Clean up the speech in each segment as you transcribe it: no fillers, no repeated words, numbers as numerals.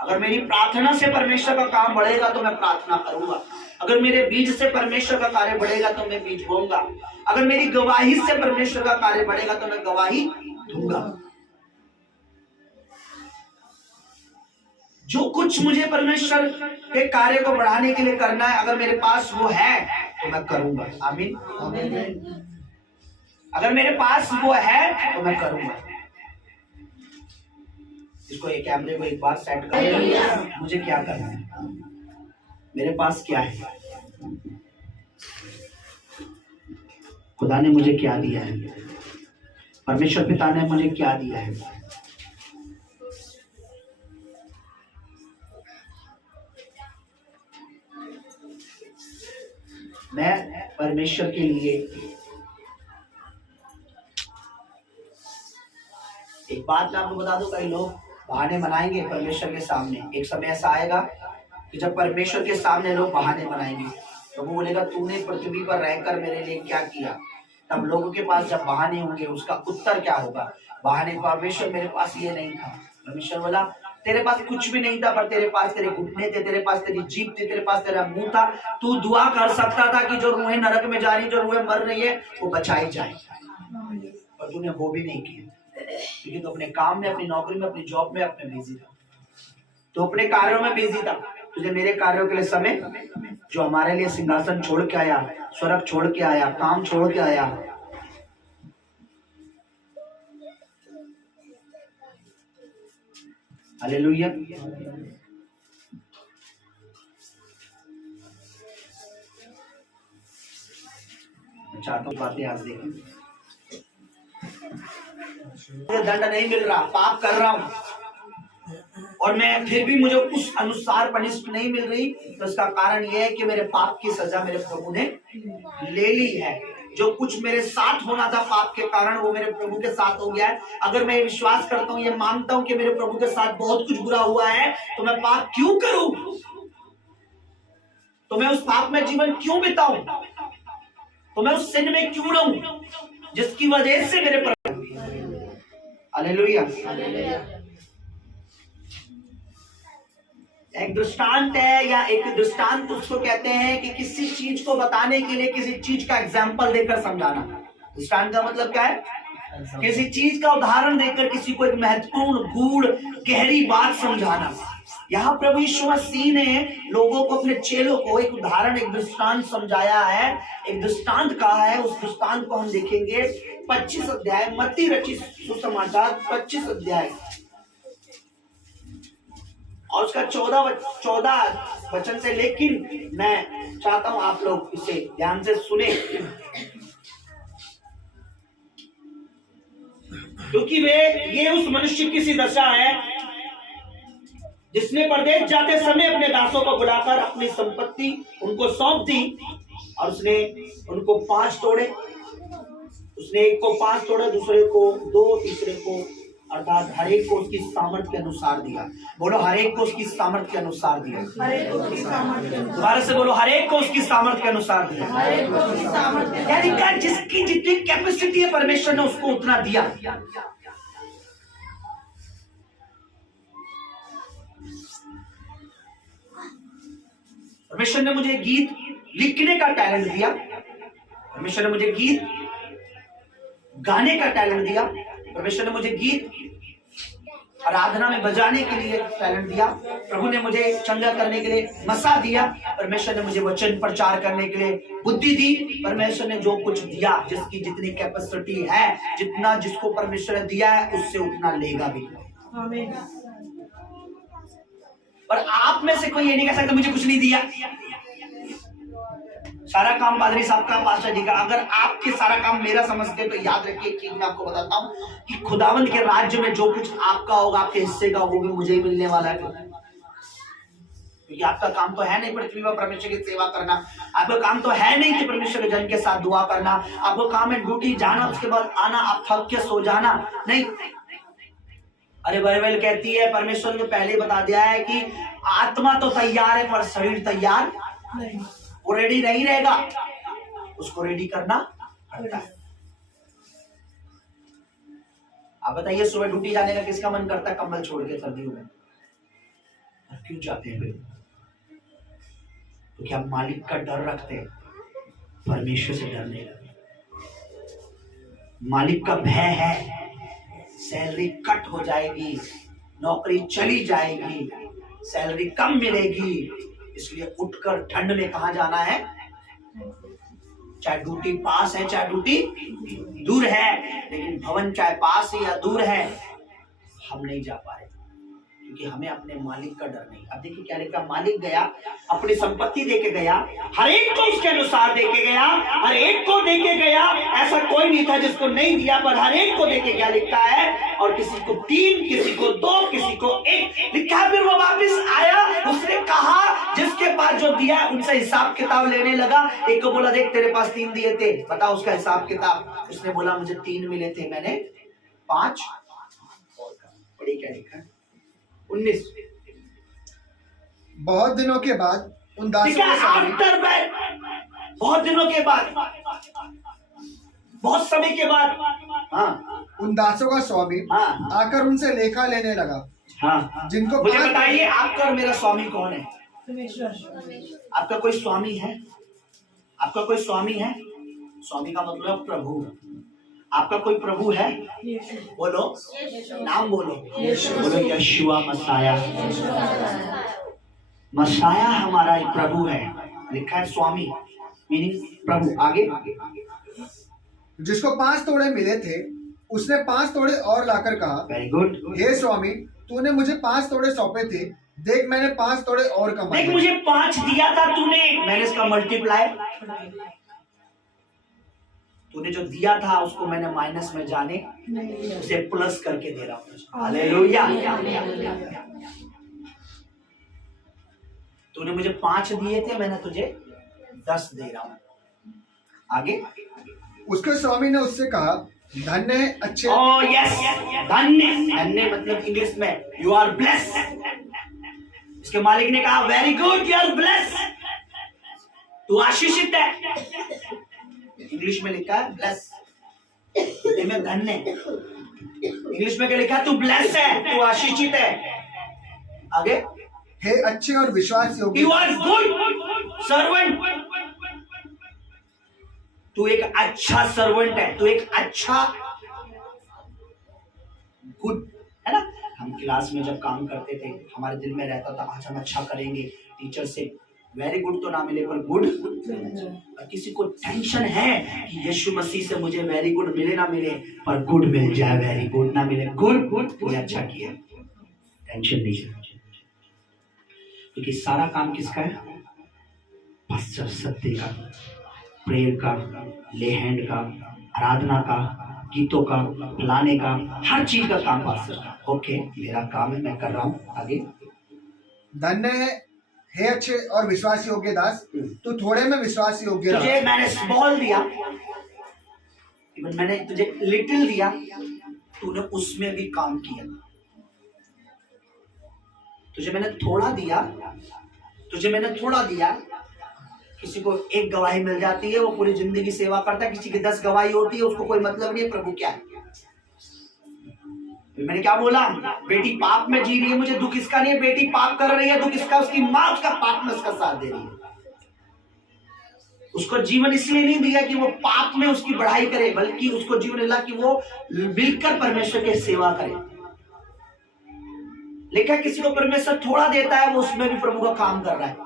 अगर मेरी प्रार्थना से परमेश्वर का काम बढ़ेगा तो मैं प्रार्थना करूंगा। अगर मेरे बीज से परमेश्वर का कार्य बढ़ेगा तो मैं बीज बोऊंगा। अगर मेरी गवाही से परमेश्वर का कार्य बढ़ेगा तो मैं गवाही दूंगा। जो कुछ मुझे परमेश्वर के कार्य को बढ़ाने के लिए करना है, अगर मेरे पास वो है तो मैं करूंगा। आमीन। अगर मेरे पास वो है तो मैं करूंगा। इसको एक कैमरे को एक बार सेट कर, मुझे क्या करना है, मेरे पास क्या है, खुदा ने मुझे क्या दिया है, परमेश्वर पिता ने मुझे क्या दिया है। मैं परमेश्वर के लिए एक बात मैं आपको बता दूं, कई लोग बहाने बनाएंगे परमेश्वर के सामने। एक समय ऐसा आएगा कि जब परमेश्वर के सामने लोग बहाने बनाएंगे तो वो बोलेगा तूने पृथ्वी पर रहकर मेरे लिए क्या किया। तब लोगों के पास जब बहाने होंगे उसका उत्तर क्या होगा? बहाने, परमेश्वर मेरे पास ये नहीं था। परमेश्वर बोला तेरे पास कुछ भी नहीं था, पर तेरे पास तेरे घुटने थे, तेरे पास तेरी जीभ थी, तेरे पास तेरा मुंह था। तू दुआ कर सकता था कि जो रूहें नरक में जा रही, जो रूहें मर रही है वो बचाई जाए, पर तूने वो भी नहीं किया क्योंकि तो अपने काम में, अपनी नौकरी में, अपनी जॉब में अपने बिजी था, तो अपने कार्यों में बिजी था। तुझे मेरे कार्यों के लिए समय, जो हमारे लिए सिंहासन छोड़ के आया, स्वर्ग छोड़ के आया, काम छोड़ के आया, हालेलुया। चाहता हूँ बातें आज देखें। मुझे दंड नहीं मिल रहा, पाप कर रहा हूं और मैं फिर भी मुझे उस अनुसार पनिशमेंट नहीं मिल रही, तो इसका कारण यह है कि मेरे पाप की सजा मेरे प्रभु ने ले ली है। जो कुछ मेरे साथ होना था पाप के कारण, वो मेरे प्रभु के साथ हो गया है। अगर मैं विश्वास करता हूँ, ये मानता हूँ कि मेरे प्रभु के साथ बहुत कुछ बुरा हुआ है, तो मैं पाप क्यों करूं? तो मैं उस पाप में जीवन क्यों बिताऊं? तो मैं उस सिन में क्यों रहूं जिसकी वजह से मेरे प्रभु, हालेलुया। एक दृष्टांत है, या एक दृष्टांत उसको कहते हैं कि किसी चीज को बताने के लिए किसी चीज का एग्जाम्पल देकर समझाना। दृष्टांत का मतलब क्या है? किसी चीज का उदाहरण देकर किसी को एक महत्वपूर्ण, गूढ़, गहरी बात समझाना। यहाँ प्रभु यीशु मसीह ने लोगों को, अपने चेलों को एक उदाहरण, एक दृष्टांत समझाया है, एक दृष्टांत कहा है। उस दृष्टांत को हम देखेंगे 25 अध्याय, मत्ती रचित सुसमाचार 25 अध्याय और उसका 14 वचन से। लेकिन मैं चाहता हूं आप लोग इसे ध्यान से सुने, क्योंकि ये उस मनुष्य की सी दशा है जिसने परदेश जाते समय अपने दासों को बुलाकर अपनी संपत्ति उनको सौंप दी, और उसने उनको 5 तोड़े। उसने एक को 5 तोड़े, दूसरे को 2, तीसरे को, अर्थात हर एक को उसकी सामर्थ्य के अनुसार दिया। बोलो हर एक को उसकी सामर्थ्य के अनुसार दिया। दोबारा से बोलो, हर एक को उसकी सामर्थ्य के अनुसार दिया। यानी जिसकी जितनी कैपेसिटी है परमेश्वर ने उसको उतना दिया। परमेश्वर ने मुझे गीत लिखने का टैलेंट दिया, परमेश्वर ने मुझे गीत गाने का टैलेंट दिया, परमेश्वर ने मुझे गीत आराधना में बजाने के लिए टैलेंट दिया, प्रभु ने मुझे चंगा करने के लिए मसा दिया, परमेश्वर ने मुझे वचन प्रचार करने के लिए बुद्धि दी। परमेश्वर ने जो कुछ दिया, जिसकी जितनी कैपेसिटी है, जितना जिसको परमेश्वर ने दिया है उससे उतना लेगा भी। आमीन। और आप में से कोई ये नहीं कह सकता मुझे कुछ नहीं दिया। सारा काम पादरी साहब का, पास्टर जी का। अगर आपके सारा काम मेरा समझते तो याद रखिए कि मैं आपको बताता हूँ कि खुदावंद के राज्य में जो कुछ आपका होगा, आपके हिस्से का, वो भी मुझे ही मिलने वाला है। क्योंकि आपका काम तो है नहीं पृथ्वी पर परमेश्वर की सेवा करना, आपका काम तो है नहीं कि परमेश्वर के जन के साथ दुआ करना, आपका काम है ड्यूटी जाना, उसके बाद आना, आप थक के सो जाना नहीं। अरे बाइबल कहती है, परमेश्वर ने पहले बता दिया है कि आत्मा तो तैयार है पर शरीर तैयार नहीं। वो रेडी नहीं रहेगा, उसको रेडी करना पड़ता है। आप बताइए सुबह ड्यूटी जाने का किसका मन करता है कंबल छोड़ के सर्दियों में? क्यों जाते हैं फिर? क्योंकि आप मालिक का डर रखते हैं, परमेश्वर से डर नहीं रखते। मालिक का भय है, सैलरी कट हो जाएगी, नौकरी चली जाएगी, सैलरी कम मिलेगी, इसलिए उठकर ठंड में कहां जाना है? चाहे ड्यूटी पास है चाहे ड्यूटी दूर है, लेकिन भवन चाहे पास है या दूर है, हम नहीं जा पा रहे क्योंकि हमें अपने मालिक का डर नहीं। अब देखिए क्या लिखा, मालिक गया, अपनी संपत्ति देके गया, हर एक को उसके अनुसार देके गया, हर एक को देके गया, ऐसा कोई नहीं था जिसको नहीं दिया, पर हर एक को देके गया लिखा है। और किसी को 3, किसी को 2, किसी को 1 लिखा है। फिर वो वापस आया, उसने कहा जिसके पास जो दिया उनसे हिसाब किताब लेने लगा। एक को बोला देख तेरे पास 3 दिए थे, बता उसका हिसाब किताब। उसने बोला मुझे 3 मिले थे, मैंने 5 पढ़ी। क्या लिखा है 19। बहुत दिनों के बाद उन दासों का स्वामी, बहुत दिनों के बाद, बहुत समय के बाद, हाँ, उन दासों का स्वामी हाँ, आकर उनसे लेखा लेने लगा। हाँ, जिनको मुझे बताइए आपका और मेरा स्वामी कौन है? आपका कोई स्वामी है? आपका कोई स्वामी है? स्वामी का मतलब प्रभु। आपका कोई प्रभु है? बोलो, नाम बोलो, बोलो यशुआ मसाया। मसाया हमारा एक प्रभु है, लिखा है स्वामी मीनिंग प्रभु। आगे, जिसको 5 तोड़े मिले थे उसने 5 तोड़े और लाकर कहा, वेरी गुड, हे स्वामी तूने मुझे 5 तोड़े सौंपे थे, देख मैंने 5 तोड़े और कमाए। देख मुझे 5 दिया था तूने, मैंने इसका मल्टीप्लाई, तूने जो दिया था उसको मैंने माइनस में जाने उसे प्लस करके दे रहा हूं। हालेलुया। तूने मुझे 5 दिए थे, मैंने तुझे 10 दे रहा हूं। आगे, उसके स्वामी ने उससे कहा, धन्य है अच्छे। ओह यस, धन्य, धन्य मतलब इंग्लिश में यू आर ब्लेस। इसके मालिक ने कहा very good, you are bless, तू आशीषित है। इंग्लिश में लिखा है ब्लेस, हिंदी में धन्य। इंग्लिश में क्या लिखा है? तू ब्लेस है, तू आशीषित है। आगे, हे अच्छे और विश्वास योग्य, यू आर गुड सर्वेंट, तू एक अच्छा सर्वेंट है, तू एक अच्छा गुड है ना। हम क्लास में जब काम करते थे हमारे दिल में रहता था आज हम अच्छा करेंगे, टीचर से वेरी गुड तो ना मिले पर गुड। और किसी को टेंशन है कि यीशु मसीह से मुझे वेरी गुड मिले ना मिले, पर गुड मिल जाए, वेरी गुड ना मिले, गुड गुड अच्छा किया, टेंशन नहीं है। क्योंकि सारा काम किसका है? पास्टर सत्य का, प्रेयर का, ले हैंड का, आराधना का, गीतों का, फलाने का, हर चीज का काम पास्टर का। ओके, मेरा काम है, मैं कर रहा हूँ। आगे, धन्य है हे अच्छे और विश्वास योग्य दास, तू थोड़े में विश्वास योग्य रहा। तुझे मैंने स्मॉल दिया, मैंने तुझे लिटिल दिया, तूने उसमें भी काम किया। तुझे मैंने थोड़ा दिया, तुझे मैंने थोड़ा दिया। किसी को 1 गवाही मिल जाती है, वो पूरी जिंदगी सेवा करता है, किसी की 10 गवाही होती है, उसको कोई मतलब नहीं है प्रभु क्या है। मैंने क्या बोला? बेटी पाप में जी रही है, मुझे दुख इसका नहीं है, बेटी पाप कर रही है, दुख इसका, उसकी माँ उसका पाप में उसका साथ दे रही है। उसको जीवन इसलिए नहीं दिया कि वो पाप में उसकी बढ़ाई करे, बल्कि उसको जीवन मिला कि वो मिलकर परमेश्वर की सेवा करे। लेकिन किसी को परमेश्वर थोड़ा देता है, वो उसमें भी प्रभु का काम कर रहा है।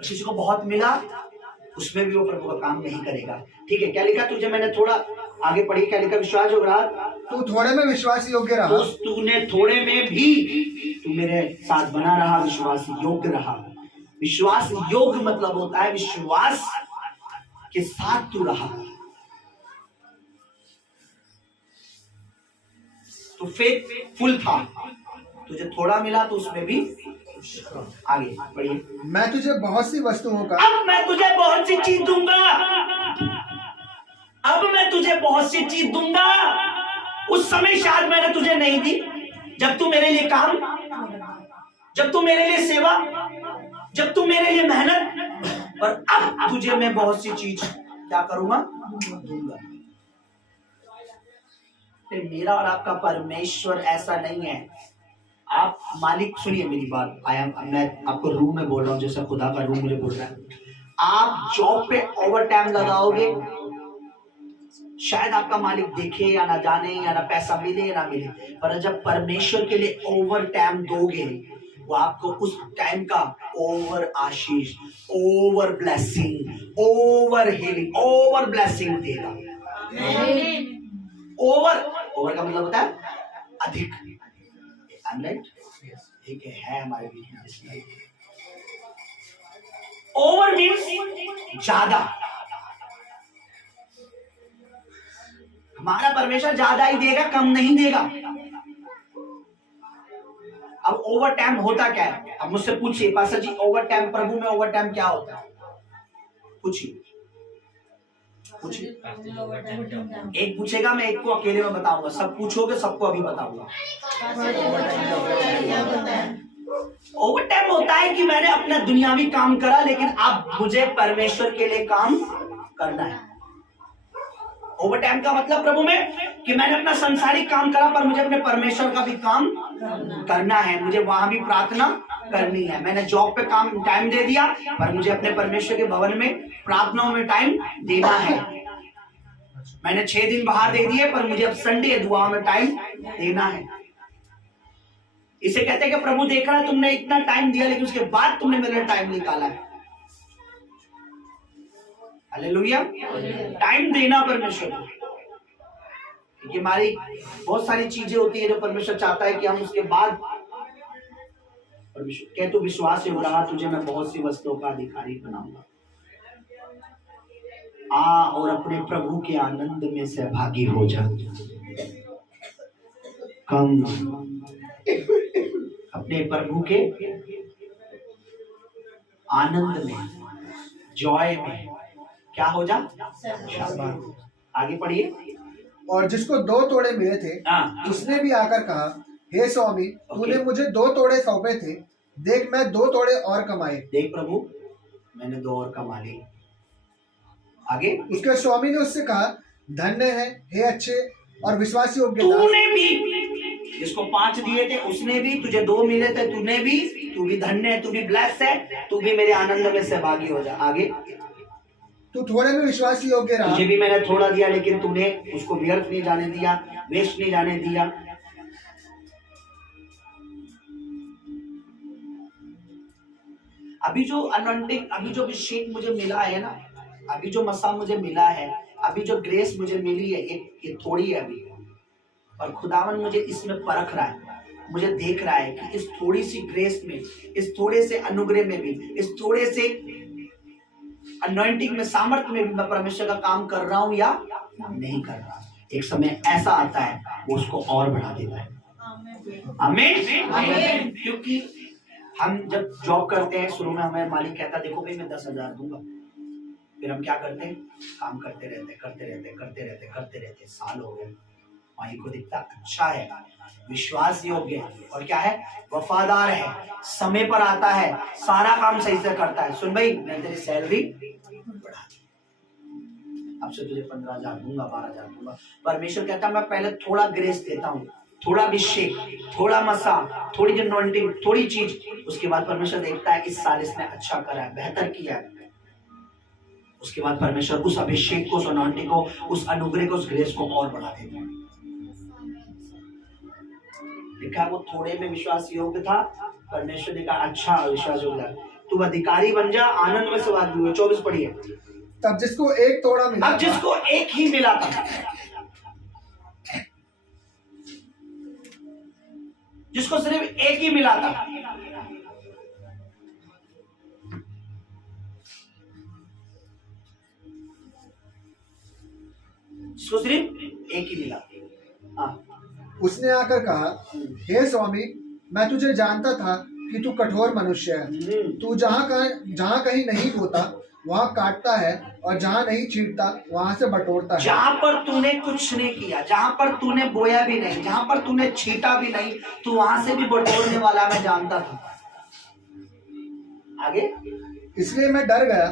किसी को बहुत मिला, उसमें भी वो प्रभु का काम नहीं करेगा। ठीक है, क्या लिखा? तुझे मैंने थोड़ा आगे पढ़ी, क्या लिखा? विश्वास योग्य रहा, तू थोड़े में विश्वास योग्य रहा। तो तूने थोड़े में भी तू मेरे साथ बना रहा, विश्वास योग्य रहा। विश्वास योग्य मतलब होता है विश्वास के साथ तू रहा। तो फेथफुल था, तुझे थोड़ा मिला तो उसमें भी। आगे बढ़िए, मैं तुझे बहुत सी वस्तुओं का, अब मैं तुझे बहुत सी चीज दूंगा, अब मैं तुझे बहुत सी चीज दूंगा। उस समय शायद मैंने तुझे नहीं दी, जब तू मेरे लिए काम, जब तू मेरे लिए सेवा, जब तू मेरे लिए मेहनत, पर अब तुझे मैं बहुत सी चीज क्या करूंगा? दूंगा। तो मेरा और आपका परमेश्वर ऐसा नहीं है। आप मालिक, सुनिए मेरी बात, मैं आपको रूम में बोल रहा हूँ, जैसे खुदा का रूम मुझे बोल रहा है। आप जॉब पे ओवर टाइम लगाओगे, शायद आपका मालिक देखे या ना जाने, या ना पैसा मिले या ना मिले, पर जब परमेश्वर के लिए ओवर टाइम दोगे, वो आपको उस टाइम का ओवर आशीष, over blessing, over healing, over blessing देगा। ओवर, ओवर का मतलब होता है अधिक। ठीक है हमारे बीच में। ओवर मीन्स ज्यादा। हमारा परमेश्वर ज्यादा ही देगा, कम नहीं देगा। अब ओवर टाइम होता क्या है? अब मुझसे पूछिए पास्टर जी, ओवर टाइम, प्रभु में ओवर टाइम क्या होता है? पूछिए पूछिए। एक पूछेगा, मैं एक को अकेले में बताऊंगा, सब पूछोगे सबको अभी बताऊंगा। ओवर टाइम होता है कि मैंने अपना दुनियावी काम करा, लेकिन अब मुझे परमेश्वर के लिए काम करना है। ओवर टाइम का मतलब प्रभु में कि मैंने अपना संसारिक काम करा, पर मुझे अपने परमेश्वर का भी काम करना है, मुझे वहां भी प्रार्थना करनी है। मैंने जॉब पे काम टाइम दे दिया, पर मुझे अपने परमेश्वर के भवन में प्रार्थनाओं में टाइम देना है। मैंने 6 दिन बाहर दे दिए, पर मुझे अब संडे दुआ में टाइम देना है। इसे कहते हैं कि प्रभु देख रहा है तुमने इतना टाइम दिया, लेकिन उसके बाद तुमने मेरे लिए टाइम निकाला है। हालेलुया। टाइम देना परमेश्वर को, क्योंकि हमारी बहुत सारी चीजें होती है जो परमेश्वर चाहता है कि हम उसके बाद, परमेश्वर कह, तू विश्वास हो रहा, तुझे मैं बहुत सी वस्तुओं का अधिकारी बनाऊंगा। आ और अपने प्रभु के आनंद में सहभागी हो जा। कम अपने प्रभु के आनंद में, जॉय में क्या हो जा। आगे पढ़िए। और जिसको 2 तोड़े मिले थे, उसने भी आकर कहा, हे स्वामी, तूने मुझे 2 तोड़े सौंपे थे, देख मैं 2 तोड़े और कमाए। देख प्रभु, मैंने 2 और कमा लिए। आगे। उसके स्वामी ने उससे कहा, धन्य है हे अच्छे और विश्वासी योग्य दास, तूने भी, जिसको 5 दिए थे उसने भी, तुझे 2 मिले थे तूने भी, तू भी धन्य है, तू भी ब्लेस्ड है, तू भी मेरे आनंद में सहभागी हो जा। आगे। तू थोड़े में विश्वासी योग्य रहा, तुझे भी मैंने थोड़ा दिया, लेकिन तूने उसको व्यर्थ नहीं जाने दिया, वेस्ट नहीं जाने दिया। अभी जो अनॉइंटिंग, अभी जो अभिषेक मुझे मिला है ना, अभी जो मसा मुझे मिला है, अभी जो ग्रेस मुझे मिली है, ये थोड़ी है अभी, और खुदावन मुझे इसमें परख रहा है, मुझे देख रहा है कि इस थोड़ी सी ग्रेस में, इस थोड़े से अनुग्रह में भी, इस थोड़े से अनॉइंटिंग में, सामर्थ्य में भी मैं परमेश्वर का काम कर रहा हूं या नहीं कर रहा। एक समय ऐसा आता है वो उसको और बढ़ा देता है। आमीन। क्योंकि हम जब जॉब करते हैं, शुरू में हमें मालिक कहता है देखो भाई मैं 10,000 दूंगा, फिर हम क्या करते हैं, काम करते रहते, साल हो गए, मालिक को दिखता अच्छा है, विश्वास योग्य है, और क्या है, वफादार है, समय पर आता है, सारा काम सही से करता है। सुन भाई, मैं तेरी सैलरी बढ़ा दी, अब से तुझे 15,000 दूंगा, 12,000 दूंगा। परमेश्वर कहता है मैं पहले थोड़ा ग्रेस देता हूँ, थोड़ा अभिषेक, थोड़ा मसा, थोड़ी अनॉइंटिंग, थोड़ी चीज, उसके बाद परमेश्वर देखता है इस साल इसने अच्छा करा है, बेहतर किया है, उसके बाद परमेश्वर उस अभिषेक को, उस अनॉइंटिंग को, उस अनुग्रह को, उस ग्रेस को और बढ़ा देता है। लिखा वो थोड़े में विश्वास योग्य था, परमेश्वर ने कहा अच्छा विश्वास योग्य, तू अधिकारी बन जा, आनंद में सहभागी हो। 24 पढ़िए। तब जिसको 1 तोड़ा मिला, अब जिसको 1 ही मिला था, जिसको सिर्फ 1 ही मिला था, जिसको सिर्फ 1 ही मिला, हाँ, उसने आकर कहा, हे स्वामी, मैं तुझे जानता था कि तू कठोर मनुष्य है, तू जहाँ कहीं नहीं बोता वहाँ काटता है, और जहाँ नहीं छींटता वहाँ से बटोरता है। जहाँ पर तूने कुछ नहीं किया, जहाँ पर तूने बोया भी नहीं, जहाँ पर तूने छींटा भी नहीं, तू वहाँ से भी बटोरने वाला मैं जानता था। आगे। इसलिए मैं डर गया,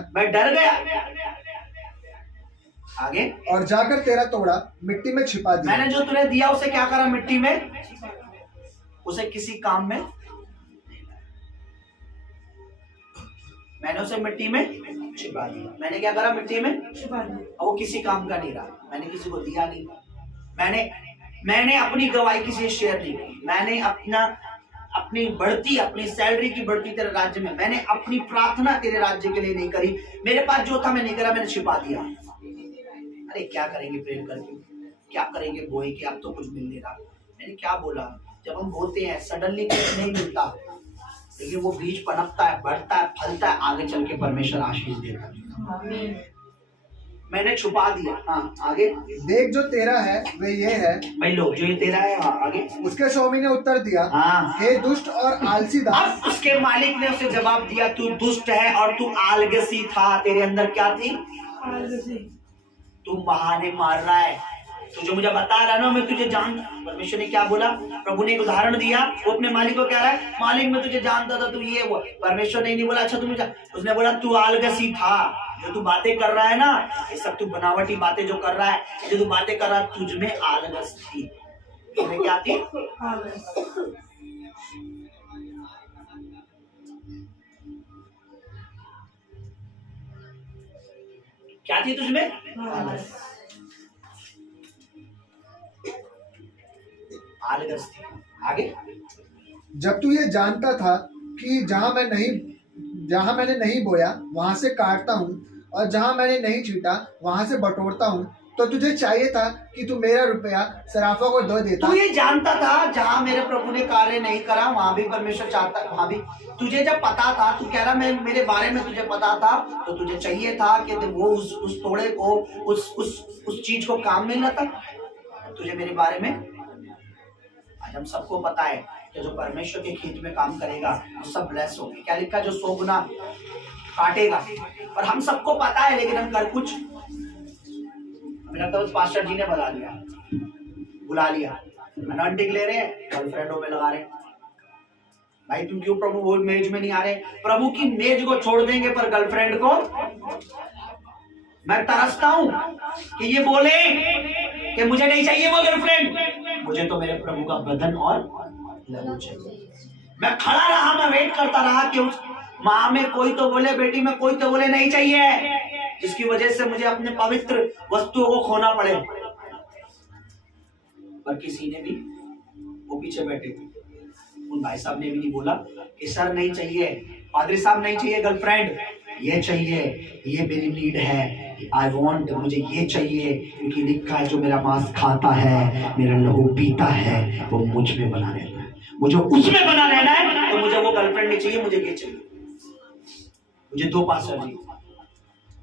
आगे, और जाकर तेरा तोड़ा मिट्टी में छिपा दिया। मैंने जो तुझे दिया उसे क्या करा? मिट्टी में, उसे किसी काम में, मैंने उसे मिट्टी में छिपा दिया। मैंने क्या करा? मिट्टी में छिपा दिया। और वो किसी काम का नहीं रहा, मैंने किसी को दिया नहीं, मैंने अपनी गवाही किसी से शेयर नहीं की, मैंने अपनी बढ़ती, अपनी सैलरी की बढ़ती तेरे राज्य में, मैंने अपनी प्रार्थना तेरे राज्य के लिए नहीं करी, मेरे पास जो था मैं नहीं करा, मैंने छिपा दिया। अरे क्या करेंगे प्रेम करके, क्या करेंगे बोए कि अब तो कुछ मिल नहीं रहा। मैंने क्या बोला? जब हम बोलते हैं सडनली कुछ नहीं मिलता, लेकिन वो बीज पनपता है, बढ़ता है, फलता है, आगे चल के परमेश्वर आशीष देता है। मैंने छुपा दिया। हाँ आगे, देख जो तेरा है वे ये है। भाई लो, जो ये तेरा है। हाँ आगे, उसके स्वामी ने उत्तर दिया, हाँ, हे दुष्ट और आलसी दास। अब उसके मालिक ने उसे जवाब दिया, तू दुष्ट है और तू आलसी था। तेरे अंदर क्या थी? आलसी। तू बहाने मार रहा है, तुझे मुझे बता रहा ना मैं तुझे जान। परमेश्वर ने क्या बोला? प्रभु ने एक उदाहरण दिया, वो अपने मालिक को कह रहा है, मालिक मैं तुझे जानता था, तू ये वो। परमेश्वर ने नहीं बोला अच्छा तुम, उसने बोला तू आलसी था। जो तू बातें कर रहा है ना, ये सब तू बनावटी बातें जो कर रहा है, जो तू बातें कर रहा है, तुझ में आलस थी। तुझमें क्या थी? आलस। क्या थी तुझमें? आलस। आलस थी। आगे, जब तू ये जानता था कि जहाँ मैंने नहीं बोया वहां से काटता हूँ, और जहाँ मैंने नहीं छीटा वहां से बटोरता हूँ, तो तुझे चाहिए था कि तू मेरा रुपया सराफा को दे देता। तू ये जानता था जहाँ मेरे प्रभु ने कार्य नहीं करा वहां भी परमेश्वर चाहता, वहां भी तुझे जब पता था, तू कह रहा मैं मेरे बारे में तुझे पता था, तो तुझे चाहिए था कि वो उस तोड़े को, उस चीज को काम में न था। तुझे मेरे बारे में, आज हम सबको पता है कि जो परमेश्वर के खेत में काम करेगा वो सब ब्लेस होंगे। क्या लिखा? जो 100 गुना काटेगा। और हम सबको पता है, लेकिन हम कर कुछ, हमें लगता है उस पास्टर जी ने बुला लिया, अनॉइंटिंग ले रहे हैं, गर्लफ्रेंडों में लगा रहे हैं। भाई तुम क्यों प्रभु वो मेज में नहीं आ रहे? प्रभु की मेज को छोड़ देंगे पर गर्लफ्रेंड को। मैं तरसता हूं कि ये बोले कि मुझे नहीं चाहिए वो गर्लफ्रेंड, मुझे तो मेरे प्रभु का बदन और लहू चाहिए। मैं खड़ा रहा, मैं वेट करता रहा कि उस माँ में कोई तो बोले, बेटी में कोई तो बोले नहीं चाहिए, जिसकी वजह से मुझे अपने पवित्र वस्तुओं को खोना पड़े। पर किसी ने भी, वो पीछे बैठे उन भाई साहब ने भी नहीं बोला कि सर नहीं चाहिए, पादरी साहब नहीं चाहिए गर्लफ्रेंड, ये चाहिए, ये मेरी नीड है, आई वॉन्ट, मुझे ये चाहिए, क्योंकि लिखा है जो मेरा मांस खाता है, मेरा लहू पीता है, वो मुझ में बना रहता है, मुझे उसमें बना रहना है। तो मुझे वो गर्लफ्रेंड नहीं चाहिए, मुझे ये चाहिए। मुझे 2 पास्टर जी,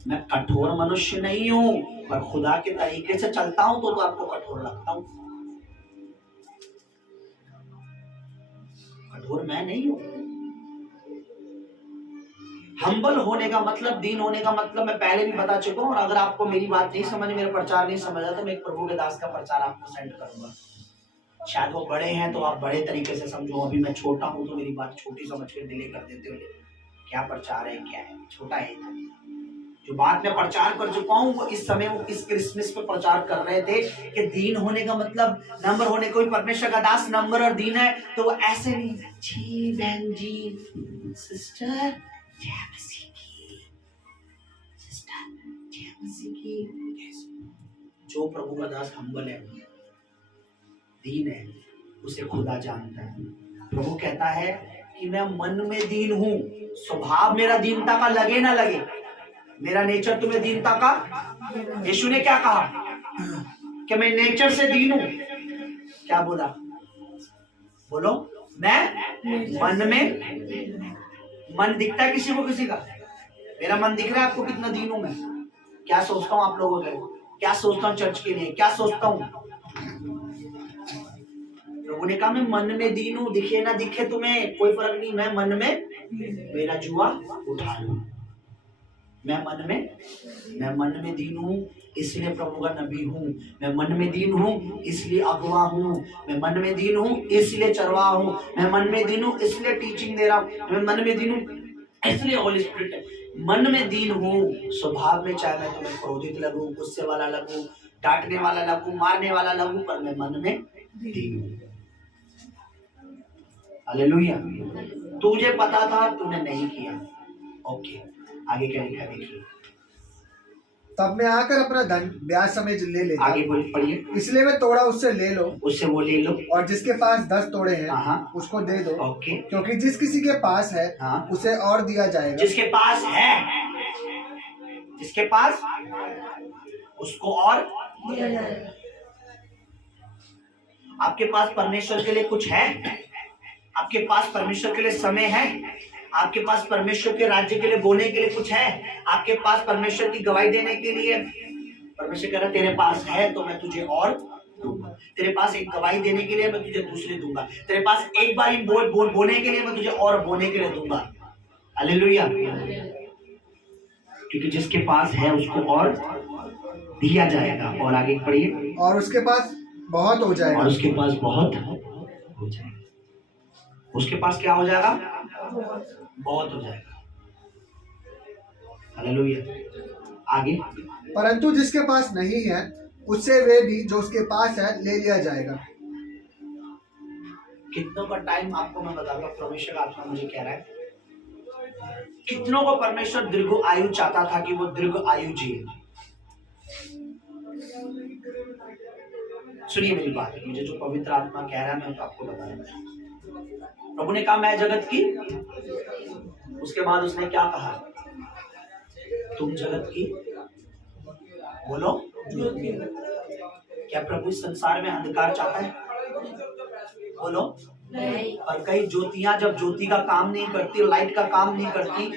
मैं कठोर मनुष्य नहीं हूं, पर खुदा के तरीके से चलता हूं तो आपको कठोर लगता हूं। कठोर मैं नहीं हूं। हम्बल होने का मतलब, दीन होने का मतलब मैं पहले भी बता चुका हूं। और अगर आपको मेरी बात नहीं समझ, मेरा प्रचार नहीं समझा, तो मैं एक प्रभु के दास का प्रचार आपको सेंड करूंगा। शायद वो बड़े हैं तो आप बड़े तरीके से समझो, अभी मैं छोटा हूं तो मेरी बात छोटी समझ के डिले कर देते हो। क्या प्रचार है, क्या है, छोटा है। जो बात मैं प्रचार कर चुका हूं, वो इस समय वो इस क्रिसमस पे प्रचार कर रहे थे कि दीन होने का मतलब, नंबर होने, कोई परमेश्वर का दास नंबर और दीन है तो वो ऐसे नहीं। जी बहन जी, सिस्टर जय मसीह की, सिस्टर जय मसीह की। जो प्रभु का दास हम्बल है, दीन है, उसे खुदा जानता है। प्रभु कहता है कि मैं मन में दीन हूं, स्वभाव मेरा दीनता का लगे ना लगे, मेरा नेचर तुम्हें दीनता का। यीशु ने क्या कहा कि मैं नेचर से दीन हूं। क्या बोला? बोलो, मैं मन में, मन दिखता है किसी को, किसी का? मेरा मन दिख रहा है आपको कितना दीन हूं मैं? क्या सोचता हूं आप लोगों के, क्या सोचता हूं चर्च के लिए, क्या सोचता हूं? प्रभु ने कहा मैं मन में दीन हूं, दिखे ना दिखे तुम्हें कोई फर्क नहीं, मैं मन में मेरा जुआ उठा लूं। मैं मन में दीन हूं, इसलिए प्रभु का नबी हूं। मैं मन में दीन हूं, इसलिए अगवा हूं। मैं मन में दीन हूं, इसलिए चरवा हूं। मैं मन में दीन हूं, इसलिए टीचिंग दे रहा हूं। मैं मन में दीन हूं, इसलिए होली स्पिरिट मन में दीन हूँ, स्वभाव में चाहे मैं तुम्हें क्रोधित लगूं, गुस्से वाला लगूं, डांटने वाला लगूं, मारने वाला लगूं, पर मैं मन में दीन हूँ। हालेलुया। तुझे पता था, तूने नहीं किया। ओके, आगे क्या लिखा देखिए। तब मैं आकर अपना धन ब्याज समेत ले लेता, आगे बोल पढ़िए। इसलिए मैं तोड़ा उससे ले लो, उससे वो ले लो, और जिसके पास 10 तोड़े हैं हाँ, उसको दे दो। ओके, क्योंकि जिस किसी के पास है हाँ, उसे और दिया जाएगा, जिसके पास है, जिसके पास उसको और दिया जाएगा। आपके पास परमेश्वर के लिए कुछ है? आपके पास परमेश्वर के लिए समय है? आपके पास परमेश्वर के राज्य के लिए बोलने के लिए कुछ है? आपके पास परमेश्वर की गवाही देने के लिए? परमेश्वर कह रहा तेरे पास है तो मैं तुझे और दूंगा। तेरे पास एक गवाही देने के लिए मैं तुझे दूसरी दूंगा। तेरे पास एक बार बोलने के लिए मैं तुझे और बोलने के लिए दूंगा। हालेलुया। क्योंकि जिसके पास है उसको और दिया जाएगा। और आगे पढ़िए। और उसके पास बहुत हो जाएगा। और उसके पास बहुत हो जाएगा। उसके पास क्या हो जाएगा? बहुत हो जाएगा। हालेलुया। आगे। परंतु जिसके पास नहीं है उससे वे भी जो उसके पास है ले लिया जाएगा। कितनों का टाइम आपको मैं बताऊंगा, परमेश्वर का आत्मा मुझे कह रहा है, कितनों को परमेश्वर दीर्घ आयु चाहता था कि वो दीर्घ आयु जिए। सुनिए मेरी बात, मुझे जो पवित्र आत्मा कह रहा है मैं तो आपको बता रहा हूं। प्रभु ने कहा मैं जगत की, उसके बाद उसने क्या कहा? तुम जगत की बोलो। क्या प्रभु इस संसार में अंधकार चाहता है? बोलो नहीं। और कई ज्योतियां जब ज्योति का काम नहीं करती, लाइट का काम नहीं करती,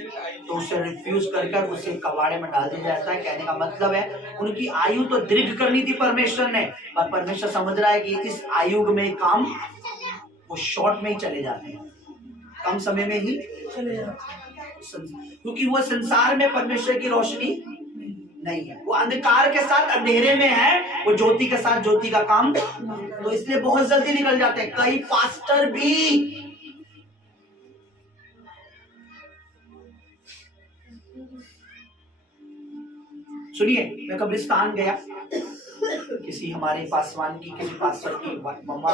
तो उसे रिफ्यूज कर उसे कबाड़े में डाल दिया जाता है। कहने का मतलब है उनकी आयु तो दीर्घ करनी थी परमेश्वर ने, पर परमेश्वर समझ रहा है कि इस आयु में काम वो शॉर्ट में ही चले जाते हैं, कम समय में ही चले जाते हैं, क्योंकि वो संसार में परमेश्वर की रोशनी नहीं है। वो अंधकार के साथ अंधेरे में है, वो ज्योति के साथ ज्योति का काम, तो इसलिए बहुत जल्दी निकल जाते हैं। कई पास्टर भी सुनिए, मैं कब्रिस्तान गया, किसी हमारे पासवान की, किसी पास्टर की मम्मा